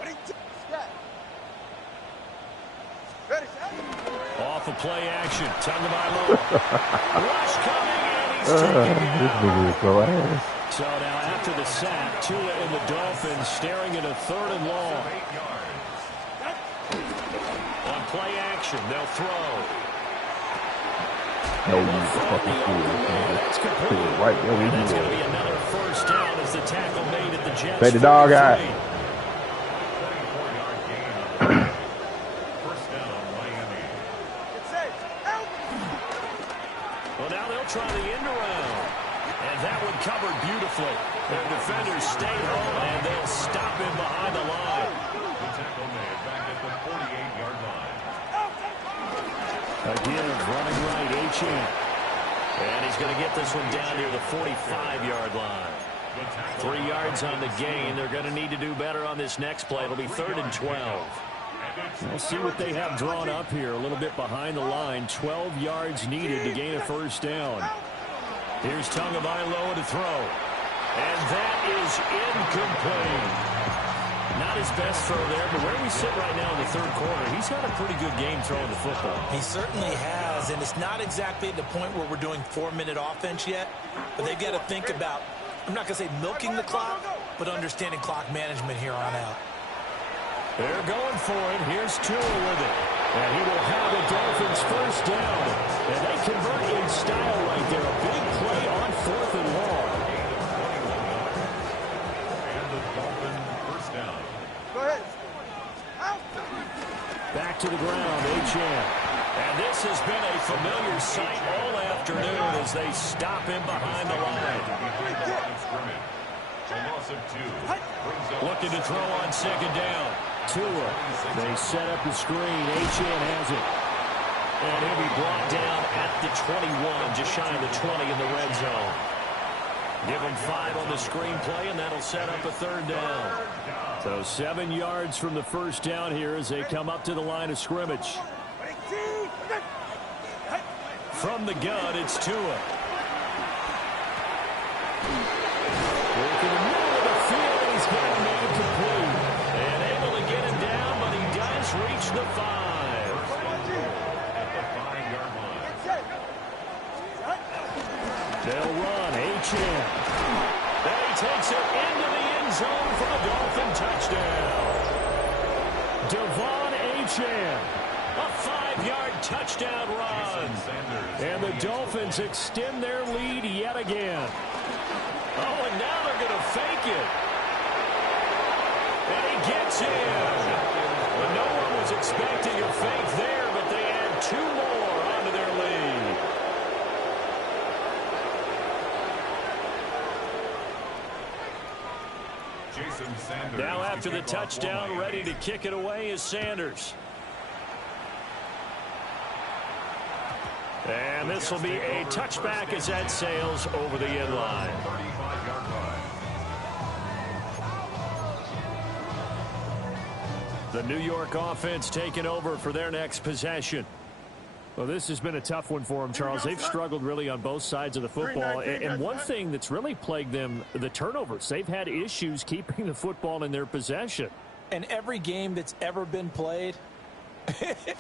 Ready, set. Off of play action. Tagovailoa. Rush coming, and he's taken down. So now after the sack, Tua and the Dolphins staring at a 3rd and long. On play action, they'll throw. That's complete. Right there, and that's going to be another 1st down as the tackle made at the Jets. Take the dog out. Try the end around. And that one covered beautifully. Their defenders stay home, and they'll stop him behind the line. The tackle made back at the 48-yard line. Again, running right, Achane. And he's going to get this one down near the 45-yard line. 3 yards on the gain. They're going to need to do better on this next play. It'll be 3rd and 12. We'll see what they have drawn up here. A little bit behind the line. 12 yards needed to gain a 1st down. Here's Tagovailoa to throw. And that is incomplete. Not his best throw there, but where we sit right now in the 3rd quarter, he's had a pretty good game throwing the football. He certainly has, and it's not exactly at the point where we're doing 4-minute offense yet, but they've got to think about, I'm not going to say milking the clock, but understanding clock management here on out. They're going for it. Here's Tua with it. And he will have the Dolphins 1st down. And they convert in style right there. A big play on 4th and long. And the Dolphins 1st down. Go ahead. Back to the ground, Achane. And this has been a familiar sight all afternoon as they stop him behind the line. A loss of 2. Looking to throw on 2nd down. Tua. They set up the screen. Achane has it. And he'll be brought down at the 21, just shy of the 20 in the red zone. Give them 5 on the screenplay, and that'll set up a third down. So 7 yards from the first down here as they come up to the line of scrimmage. From the gun, it's Tua. Working the middle of the field, he's got it made complete. And able to get it down, but he does reach the 5. At the 5-yard line. They'll run. H.M. And he takes it into the end zone for a Dolphin touchdown. Devon H.M. A 5-yard touchdown run. And the Dolphins extend their lead yet again. Oh, and now they're going to fake it. And he gets in. But no one was expecting a fake there, but they add 2 more onto their lead. Now after the touchdown, ready to kick it away is Sanders. And this will be a touchback as that sails over the end line. The New York offense taking over for their next possession. Well, this has been a tough one for them, Charles. They've struggled really on both sides of the football. And one thing that's really plagued them, the turnovers. They've had issues keeping the football in their possession. And every game that's ever been played,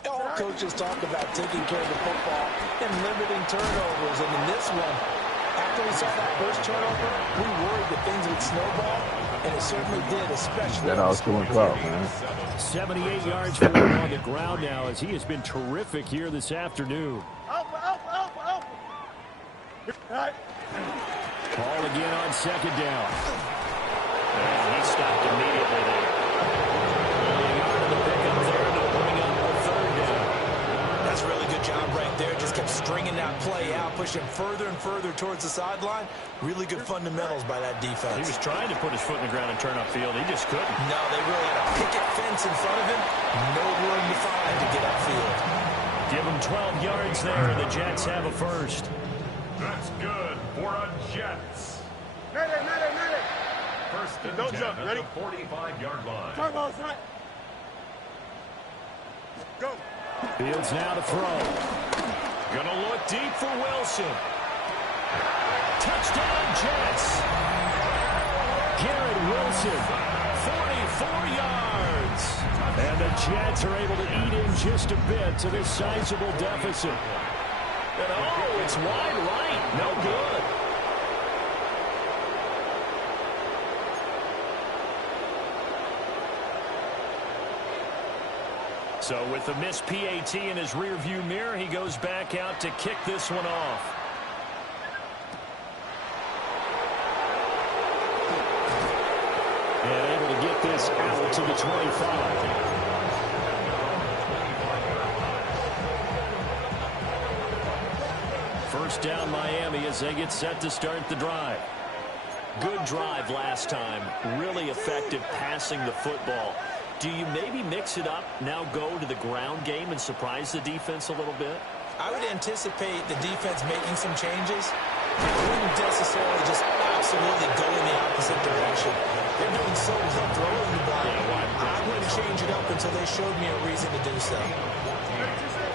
all coaches talk about taking care of the football and limiting turnovers. And in this one, after we saw that first turnover, we worried that things would snowball, and it certainly did, especially that all showing up, man. 78 yards for him on the ground now as he has been terrific here this afternoon. Alpha. Ball again on second down. And he stopped immediately there. The pickup there to bring up a third down. That's a really good job right there. Just kept stringing that play out, pushing further and further towards the sideline. Really good fundamentals by that defense. He was trying to put his foot in the ground and turn upfield. He just couldn't. No, they really had a picket fence in front of him. No room to find to get upfield. Give him 12 yards there, and the Jets have a first. That's good for a Jets. Medic. First and Don't 10 jump, at ready? the 45-yard line. Turbo, son. Go. Fields now to throw. Gonna look deep for Wilson. Touchdown, Jets. Garrett Wilson, 44 yards. And the Jets are able to eat in just a bit to this sizable deficit. And oh, it's wide right. No good. So with the missed PAT in his rearview mirror, he goes back out to kick this one off. And able to get this out to the 25. First down Miami as they get set to start the drive. Good drive last time. Really effective passing the football. Do you maybe mix it up, now go to the ground game and surprise the defense a little bit? I would anticipate the defense making some changes. I wouldn't necessarily just absolutely go in the opposite direction. They're doing so well throwing the ball. I wouldn't change it up until they showed me a reason to do so.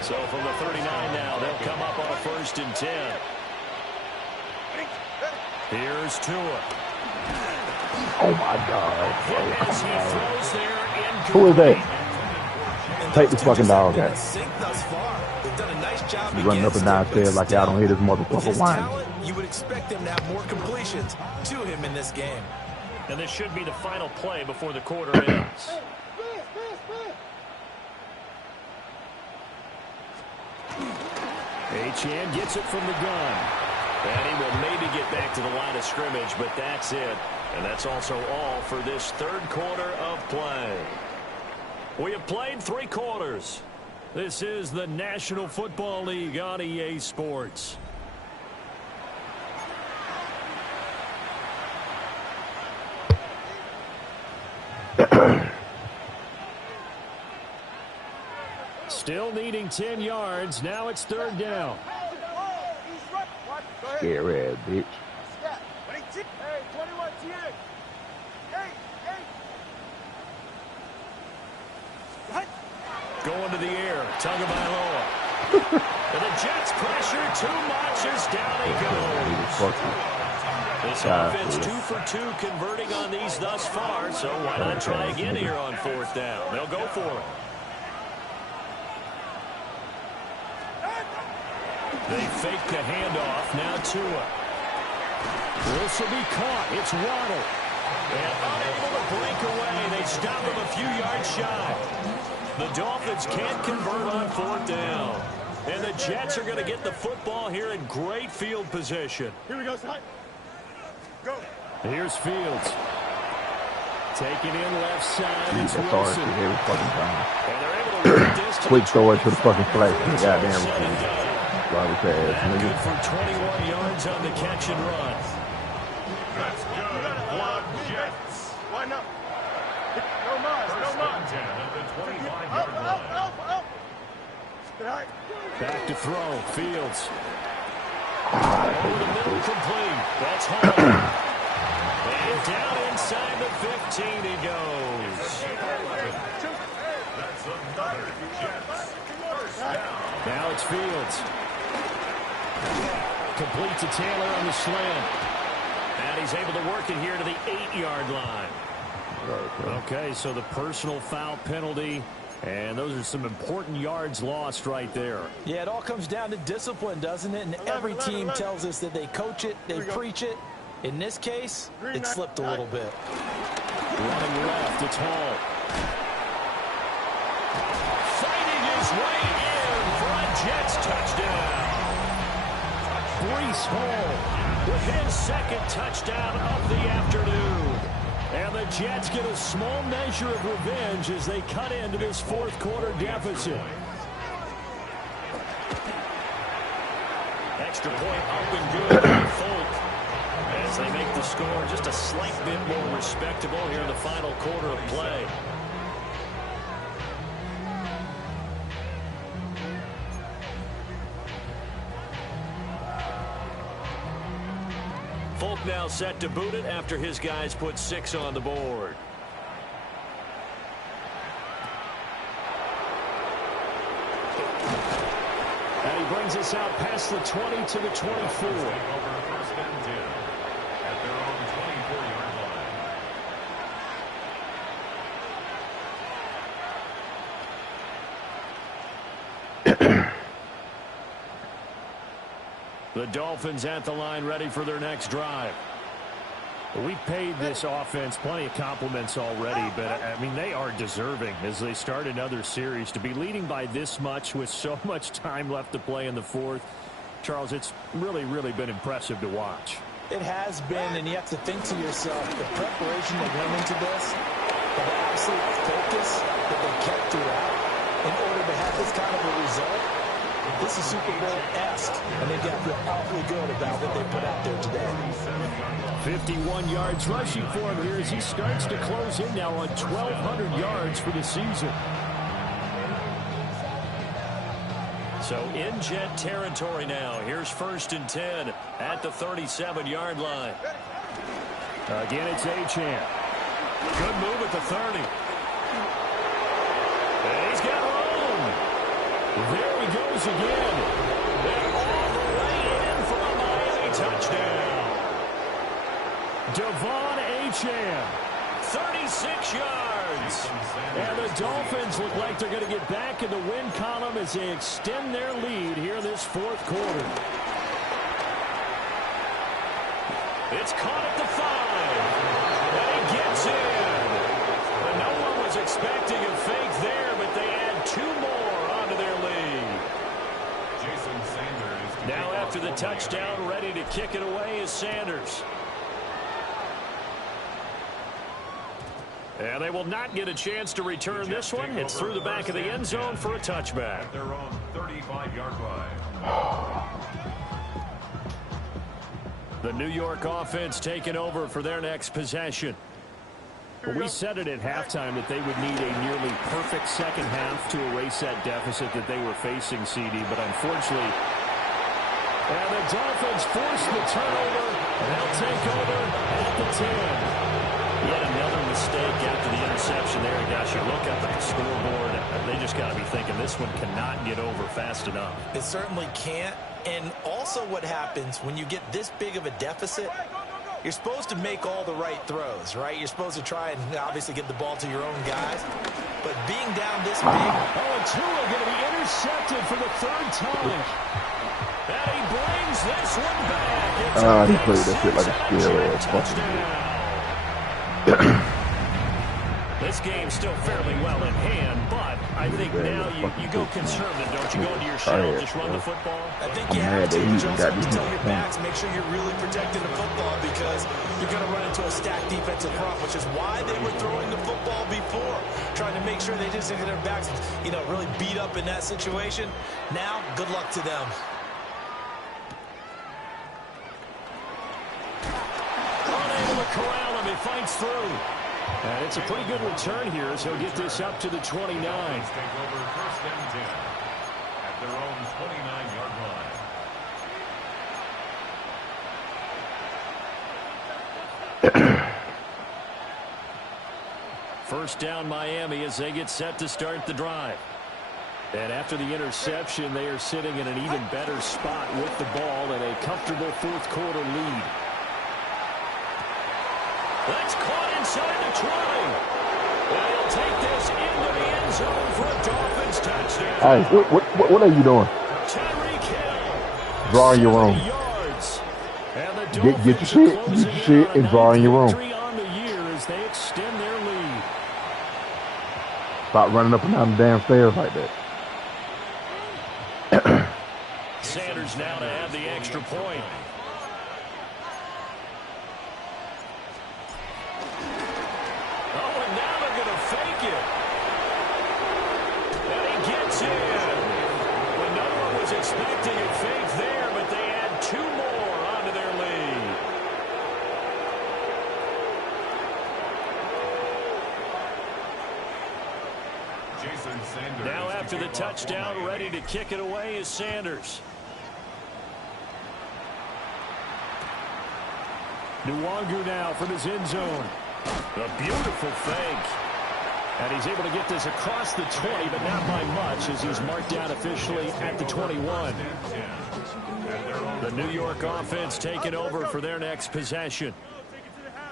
So from the 39 now, they'll come up on a 1st and 10. Here's Tua. Oh, my God. As he throws there, who is that? And Take the fucking dog out. Thus far. They've done a nice job. He's running up and down stairs like y'all don't hear this motherfucker whining. You would expect them to have more completions to him in this game. And this should be the final play before the quarter ends. Achane gets it from the gun. And he will maybe get back to the line of scrimmage, but that's it. And that's also all for this third quarter of play. We have played 3 quarters. This is the National Football League on EA Sports. Still needing 10 yards. Now it's 3rd down. Scary ass bitch. Hey, 21, TA. Hey. Going to the air. Tagovailoa. And the Jets pressure too much as down he goes. This offense 2 for 2 converting on these thus far, so why not try again here on 4th down? They'll go for it. They fake the handoff. Now Tua. This will be caught. It's Waddle. And unable to break away. They stop him a few yards shy. The Dolphins can't convert on 4th down. And the Jets are going to get the football here in great field position. Here we go, son. Go. Here's Fields. Taking in left side. It's That's Wilson. hard every fucking time. And they're able to work this to Quick the throw it to the fucking flag. It's Goddamn all said and receiver. done. Robert ass That nigga. good for 21 yards on the catch and run. That's good. Blood Jets. Why not? No more. First and 10 at the 25-yard line. Back to throw. Fields. Over the middle, complete. That's home. And down inside the 15 he goes. That's another Jets. First down. Now it's Fields. Complete to Taylor on the slant. And he's able to work it here to the 8-yard line. Okay, so the personal foul penalty. And those are some important yards lost right there. Yeah, it all comes down to discipline, doesn't it? And every team tells us that they coach it, they preach it. In this case, it slipped a little bit. Running left, it's Hall. Fighting his way in for a Jets touchdown. Breece Hall with his second touchdown of the afternoon. And the Jets get a small measure of revenge as they cut into this 4th quarter deficit. Extra point up and good by Folk as they make the score just a slight bit more respectable here in the final quarter of play. Folk now set to boot it after his guys put 6 on the board. And he brings us out past the 20 to the 24. Over first and 10 at their own 24-yard line. The Dolphins at the line ready for their next drive. We've paid this offense plenty of compliments already, but, I mean, they are deserving as they start another series. To be leading by this much with so much time left to play in the 4th, Charles, it's really, really been impressive to watch. It has been, and you have to think to yourself, the preparation that went into this, the absolute focus that they kept throughout in order to have this kind of a result. This is Super Bowl-esque, and they got real awfully good about what they put out there today. 51 yards rushing for him here as he starts to close in now on 1,200 yards for the season. So in Jet territory now. Here's 1st and 10 at the 37-yard line. Again, it's Achane. Good move at the 30. And he's got room. There he goes again. And all the way in for a Miami touchdown. Devon Achane, 36 yards. And the Dolphins look like they're going to get back in the win column as they extend their lead here this 4th quarter. It's caught at the 5. And he gets in. But no one was expecting a fake there, but they add 2 more onto their lead. Jason Sanders. Now after the touchdown, ready to kick it away is Sanders. And they will not get a chance to return this one. It's through the back of the end zone for a touchback. At their own 35-yard line. The New York offense taking over for their next possession. We said it at halftime that they would need a nearly perfect second half to erase that deficit that they were facing, CD. But unfortunately, and the Dolphins forced the turnover. They'll take over at the 10. Yet another mistake after the interception there. Gosh, you look up at the scoreboard, they just got to be thinking this one cannot get over fast enough. It certainly can't. And also what happens when you get this big of a deficit, you're supposed to make all the right throws, right? You're supposed to try and obviously get the ball to your own guys. But being down this big... Oh, and Tua going to be intercepted for the third time. And he brings this one back. He played that shit like a scary-ass fucking This game's still fairly well in hand, but I think now you go conservative, don't you? Go into your shell, just run the football. I think you have to. You also have to tell your backs, make sure you're really protecting the football because you're going to run into a stacked defensive front, which is why they were throwing the football before, trying to make sure they just get their backs, really beat up in that situation. Now, good luck to them. Unable to corral him, he fights through. And it's a pretty good return here as he'll get this up to the 29. Take over first and 10 at their own 29-yard line. First down Miami as they get set to start the drive. And after the interception, they are sitting in an even better spot with the ball and a comfortable fourth quarter lead. That's caught inside the 20. And he'll take this into the end zone for a Dolphins touchdown. Hey, what are you doing? Tyreek Hill. Drawing your own. Get your shit and draw in your own. On the year as they extend their lead. Stop running up and down the damn stairs like that. Sanders now to have the extra point. Oh, and now they're going to fake it. And he gets in. When no one was expecting a fake there, but they add two more onto their lead. Jason Sanders. Now after the touchdown, ready to kick it away is Sanders. Nwangu now from his end zone. A beautiful fake. And he's able to get this across the 20, but not by much as he's marked down officially at the 21. The New York offense taking over for their next possession.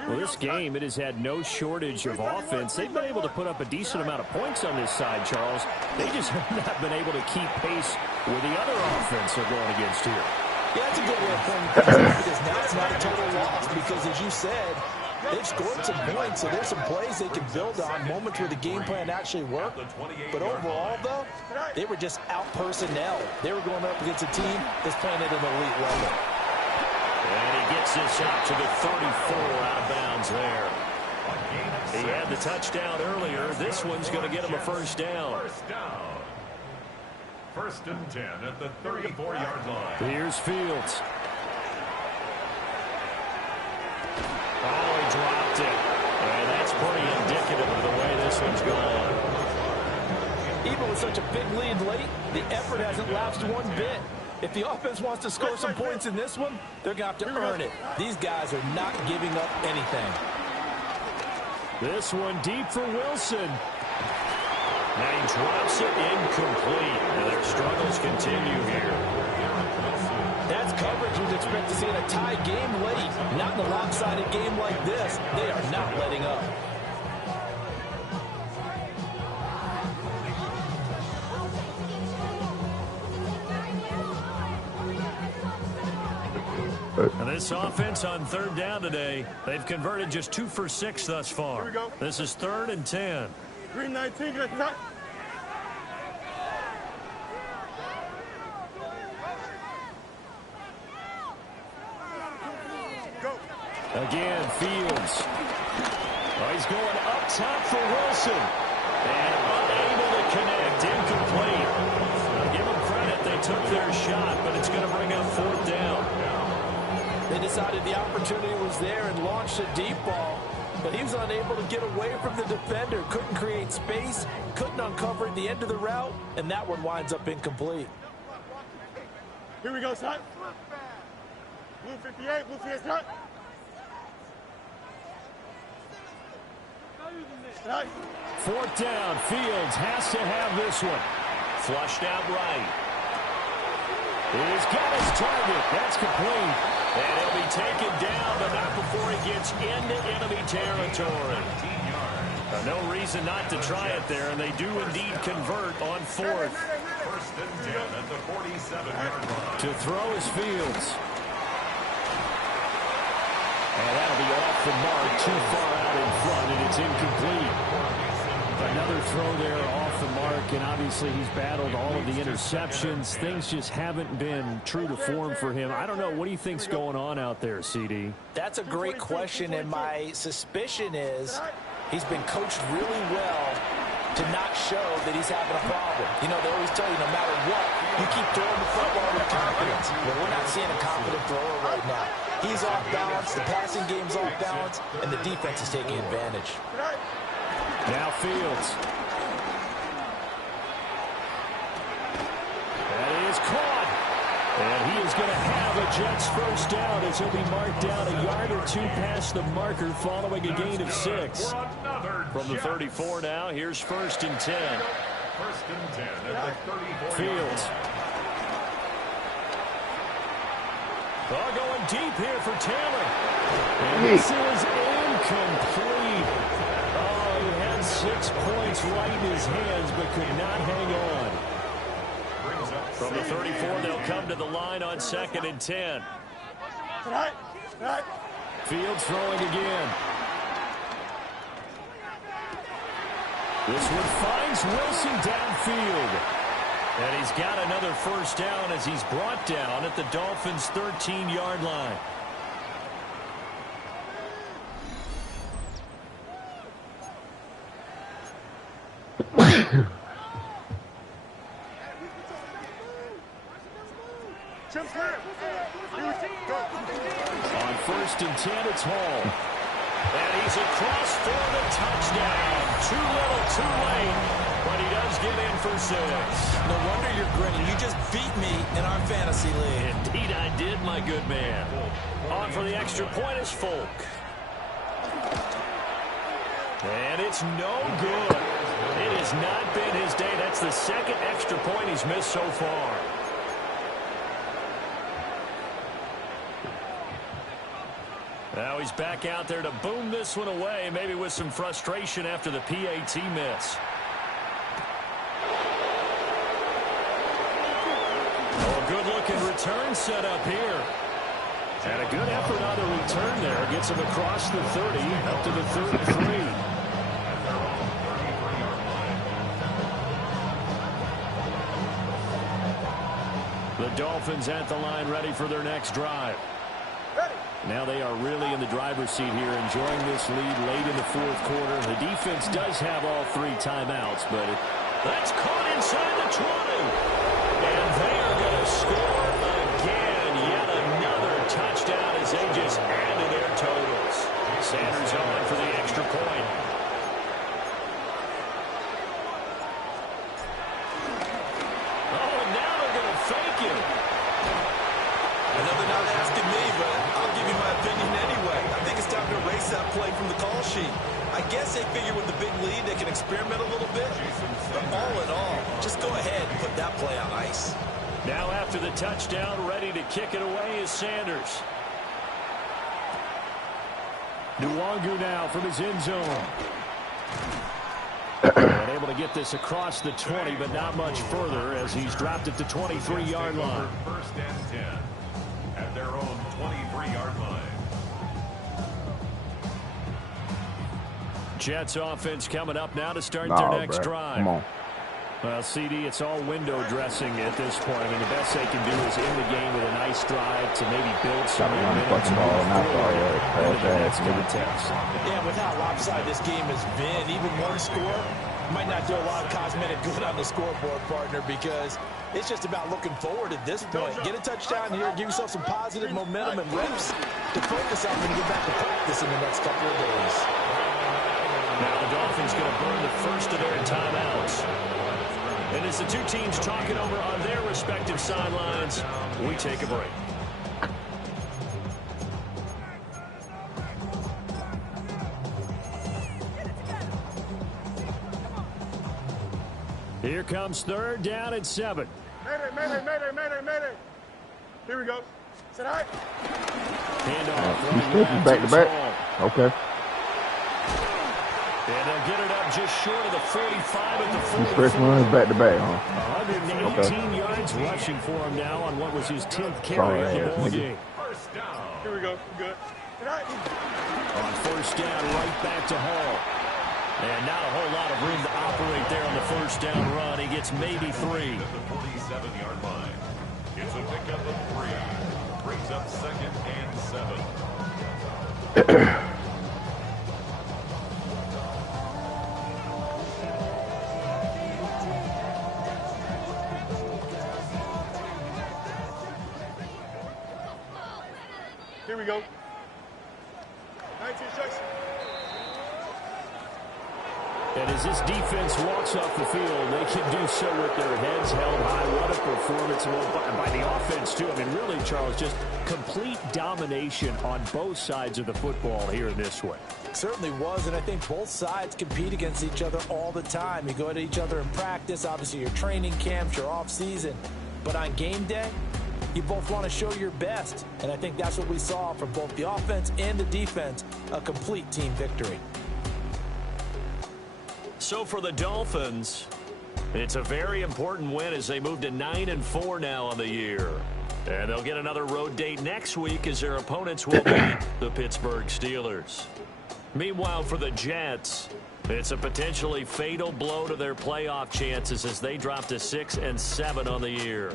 Well, this game, it has had no shortage of offense. They've been able to put up a decent amount of points on this side, Charles. They just have not been able to keep pace with the other offense they're going against here. Yeah, that's a good way of pointing things out because now it's not a total loss because, as you said, they've scored some points, so there's some plays they can build on, moments where the game plan actually worked. But overall, though, they were just out-personnel. They were going up against a team that's playing at an elite level. And he gets this up to the 34 out of bounds there. He had the touchdown earlier. This one's going to get him a first down. First and 10 at the 34-yard line. Here's Fields. Oh, he dropped it. And that's pretty indicative of the way this one's gone. Even with such a big lead late, the effort hasn't lapsed one bit. If the offense wants to score some points in this one, they're going to have to earn it. These guys are not giving up anything. This one deep for Wilson. Now he drops it incomplete. And their struggles continue here. That's coverage you'd expect to see in a tie game late. Not in a lopsided game like this. They are not letting up. And this offense on third down today, they've converted just 2 for 6 thus far. Here we go. This is 3rd and 10. 319, get that. Go. Again, Fields. Oh, he's going up top for Wilson. And unable to connect, incomplete. Now give them credit, they took their shot, but it's going to bring up 4th down. They decided the opportunity was there and launched a deep ball, but he was unable to get away from the defender, couldn't create space, couldn't uncover at the end of the route, and that one winds up incomplete. Here we go, son. Blue 58, blue 58, start. Fourth down. Fields has to have this one. Flushed out right. He's got his target. That's complete. And he'll be taken down, but not before he gets into enemy territory. No reason not to try it there, and they do indeed convert on fourth. First and 10 at the 47-yard line. To throw is Fields. And that'll be off the mark, too far out in front, and it's incomplete. Another throw there off the mark, and obviously he's battled all of the interceptions. Things just haven't been true to form for him. I don't know. What do you think's going on out there, CD? That's a great question, and my suspicion is he's been coached really well to not show that he's having a problem. You know, they always tell you no matter what, you keep throwing the football with confidence. But we're not seeing a confident thrower right now. He's off balance, the passing game's off balance, and the defense is taking advantage. Now Fields. That is caught. And he is going to have a Jets first down as he'll be marked down a yard or two past the marker following a gain of 6. From the 34 now, here's first and 10. First and 10 at the 34. Fields. They're going deep here for Taylor. And this is incomplete. Oh, he had 6 points right in his hands, but could not hang on. From the 34, they'll come to the line on second and 10. Fields throwing again. This one finds Wilson downfield. And he's got another first down as he's brought down at the Dolphins' 13-yard line. On first and 10, it's Hall. And he's across for the touchdown. Too little, too late. But he does get in for 6. No wonder you're grinning. You just beat me in our fantasy league. Indeed I did, my good man. On for the extra point is Folk. And it's no good. It has not been his day. That's the second extra point he's missed so far. Now he's back out there to boom this one away, maybe with some frustration after the PAT miss. Oh, a good-looking return set up here. And a good effort on the return there. Gets him across the 30, up to the 33. The Dolphins at the line, ready for their next drive. Now they are really in the driver's seat here, enjoying this lead late in the fourth quarter. The defense does have all 3 timeouts, but that's caught inside the 20. And they are going to score again. Yet another touchdown as they just add to their totals. Sanders on for the extra point. Oh, and now they're going to fake it. Another not asking me, but I'll give you my opinion anyway. I think it's time to erase that play from the call sheet. I guess they figure with the big lead they can experiment a little bit. But all in all, just go ahead and put that play on ice. Now after the touchdown, ready to kick it away is Sanders. Nwangu now from his end zone. And able to get this across the 20, but not much further as he's dropped at the 23-yard line. First and 10 at their own 23-yard line. Jets offense coming up now to start their next drive. Come on. Well, CD, it's all window dressing at this point. I mean, the best they can do is end the game with a nice drive to maybe build some momentum to the test. Yeah, with how lopsided this game has been, even one score might not do a lot of cosmetic good on the scoreboard, partner, because it's just about looking forward at this point. Get a touchdown here, give yourself some positive momentum and reps to focus on when you get back to practice in the next couple of days. Now the Dolphins going to burn the first of their timeouts. And as the two teams talking over on their respective sidelines, we take a break. Here comes 3rd down and 7. Mayday. Here we go. Sit high. Handoff. He stretches back to back. Okay. And they'll get it up just short of the 45 at the 44. He stretch runs back to back, huh? 118 yards rushing for him now on what was his 10th carry of the ball game. First down. Here we go. Good. On 1st down, right back to Hall. And not a whole lot of room to operate there on the 1st down run. He gets maybe 3. At the 47-yard line. It's a pickup of 3. Brings up 2nd and 7. Here we go. 19 instruction. And as this defense walks off the field, they can do so with their heads held high. What a performance by the offense, too. I mean, really, Charles, just complete domination on both sides of the football here in this one. Certainly was, and I think both sides compete against each other all the time. You go at each other in practice, obviously your training camps, your off-season. But on game day, you both want to show your best. And I think that's what we saw from both the offense and the defense, a complete team victory. So for the Dolphins, it's a very important win as they move to 9-4 now on the year. And they'll get another road date next week as their opponents will be the Pittsburgh Steelers. Meanwhile, for the Jets, it's a potentially fatal blow to their playoff chances as they drop to 6-7 on the year.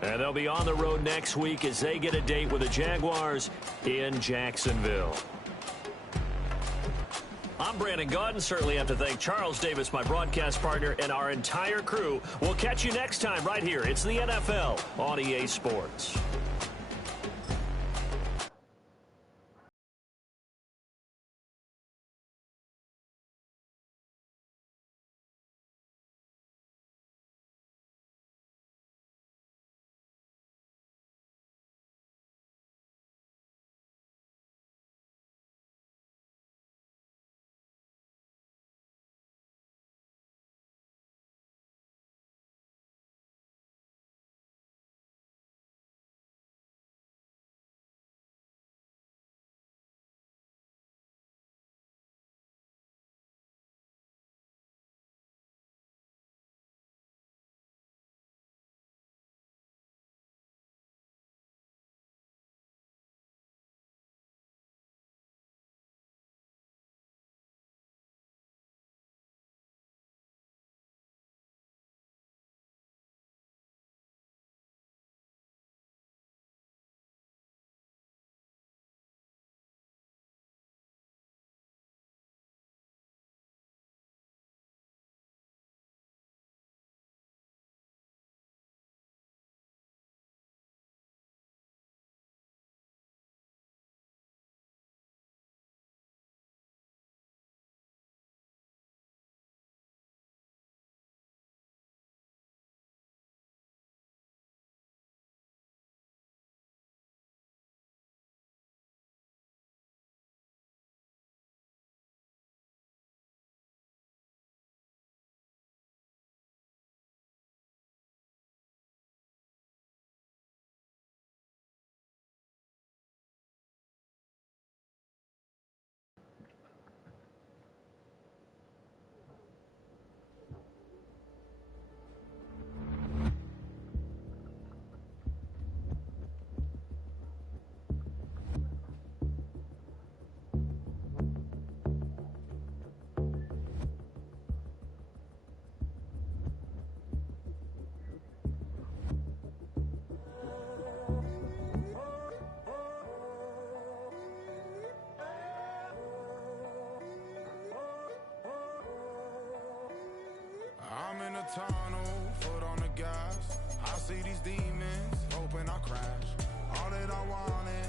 And they'll be on the road next week as they get a date with the Jaguars in Jacksonville. I'm Brandon Gaudin. Certainly have to thank Charles Davis, my broadcast partner, and our entire crew. We'll catch you next time right here. It's the NFL on EA Sports. Tunnel, foot on the gas. I see these demons, hoping I crash. All that I wanted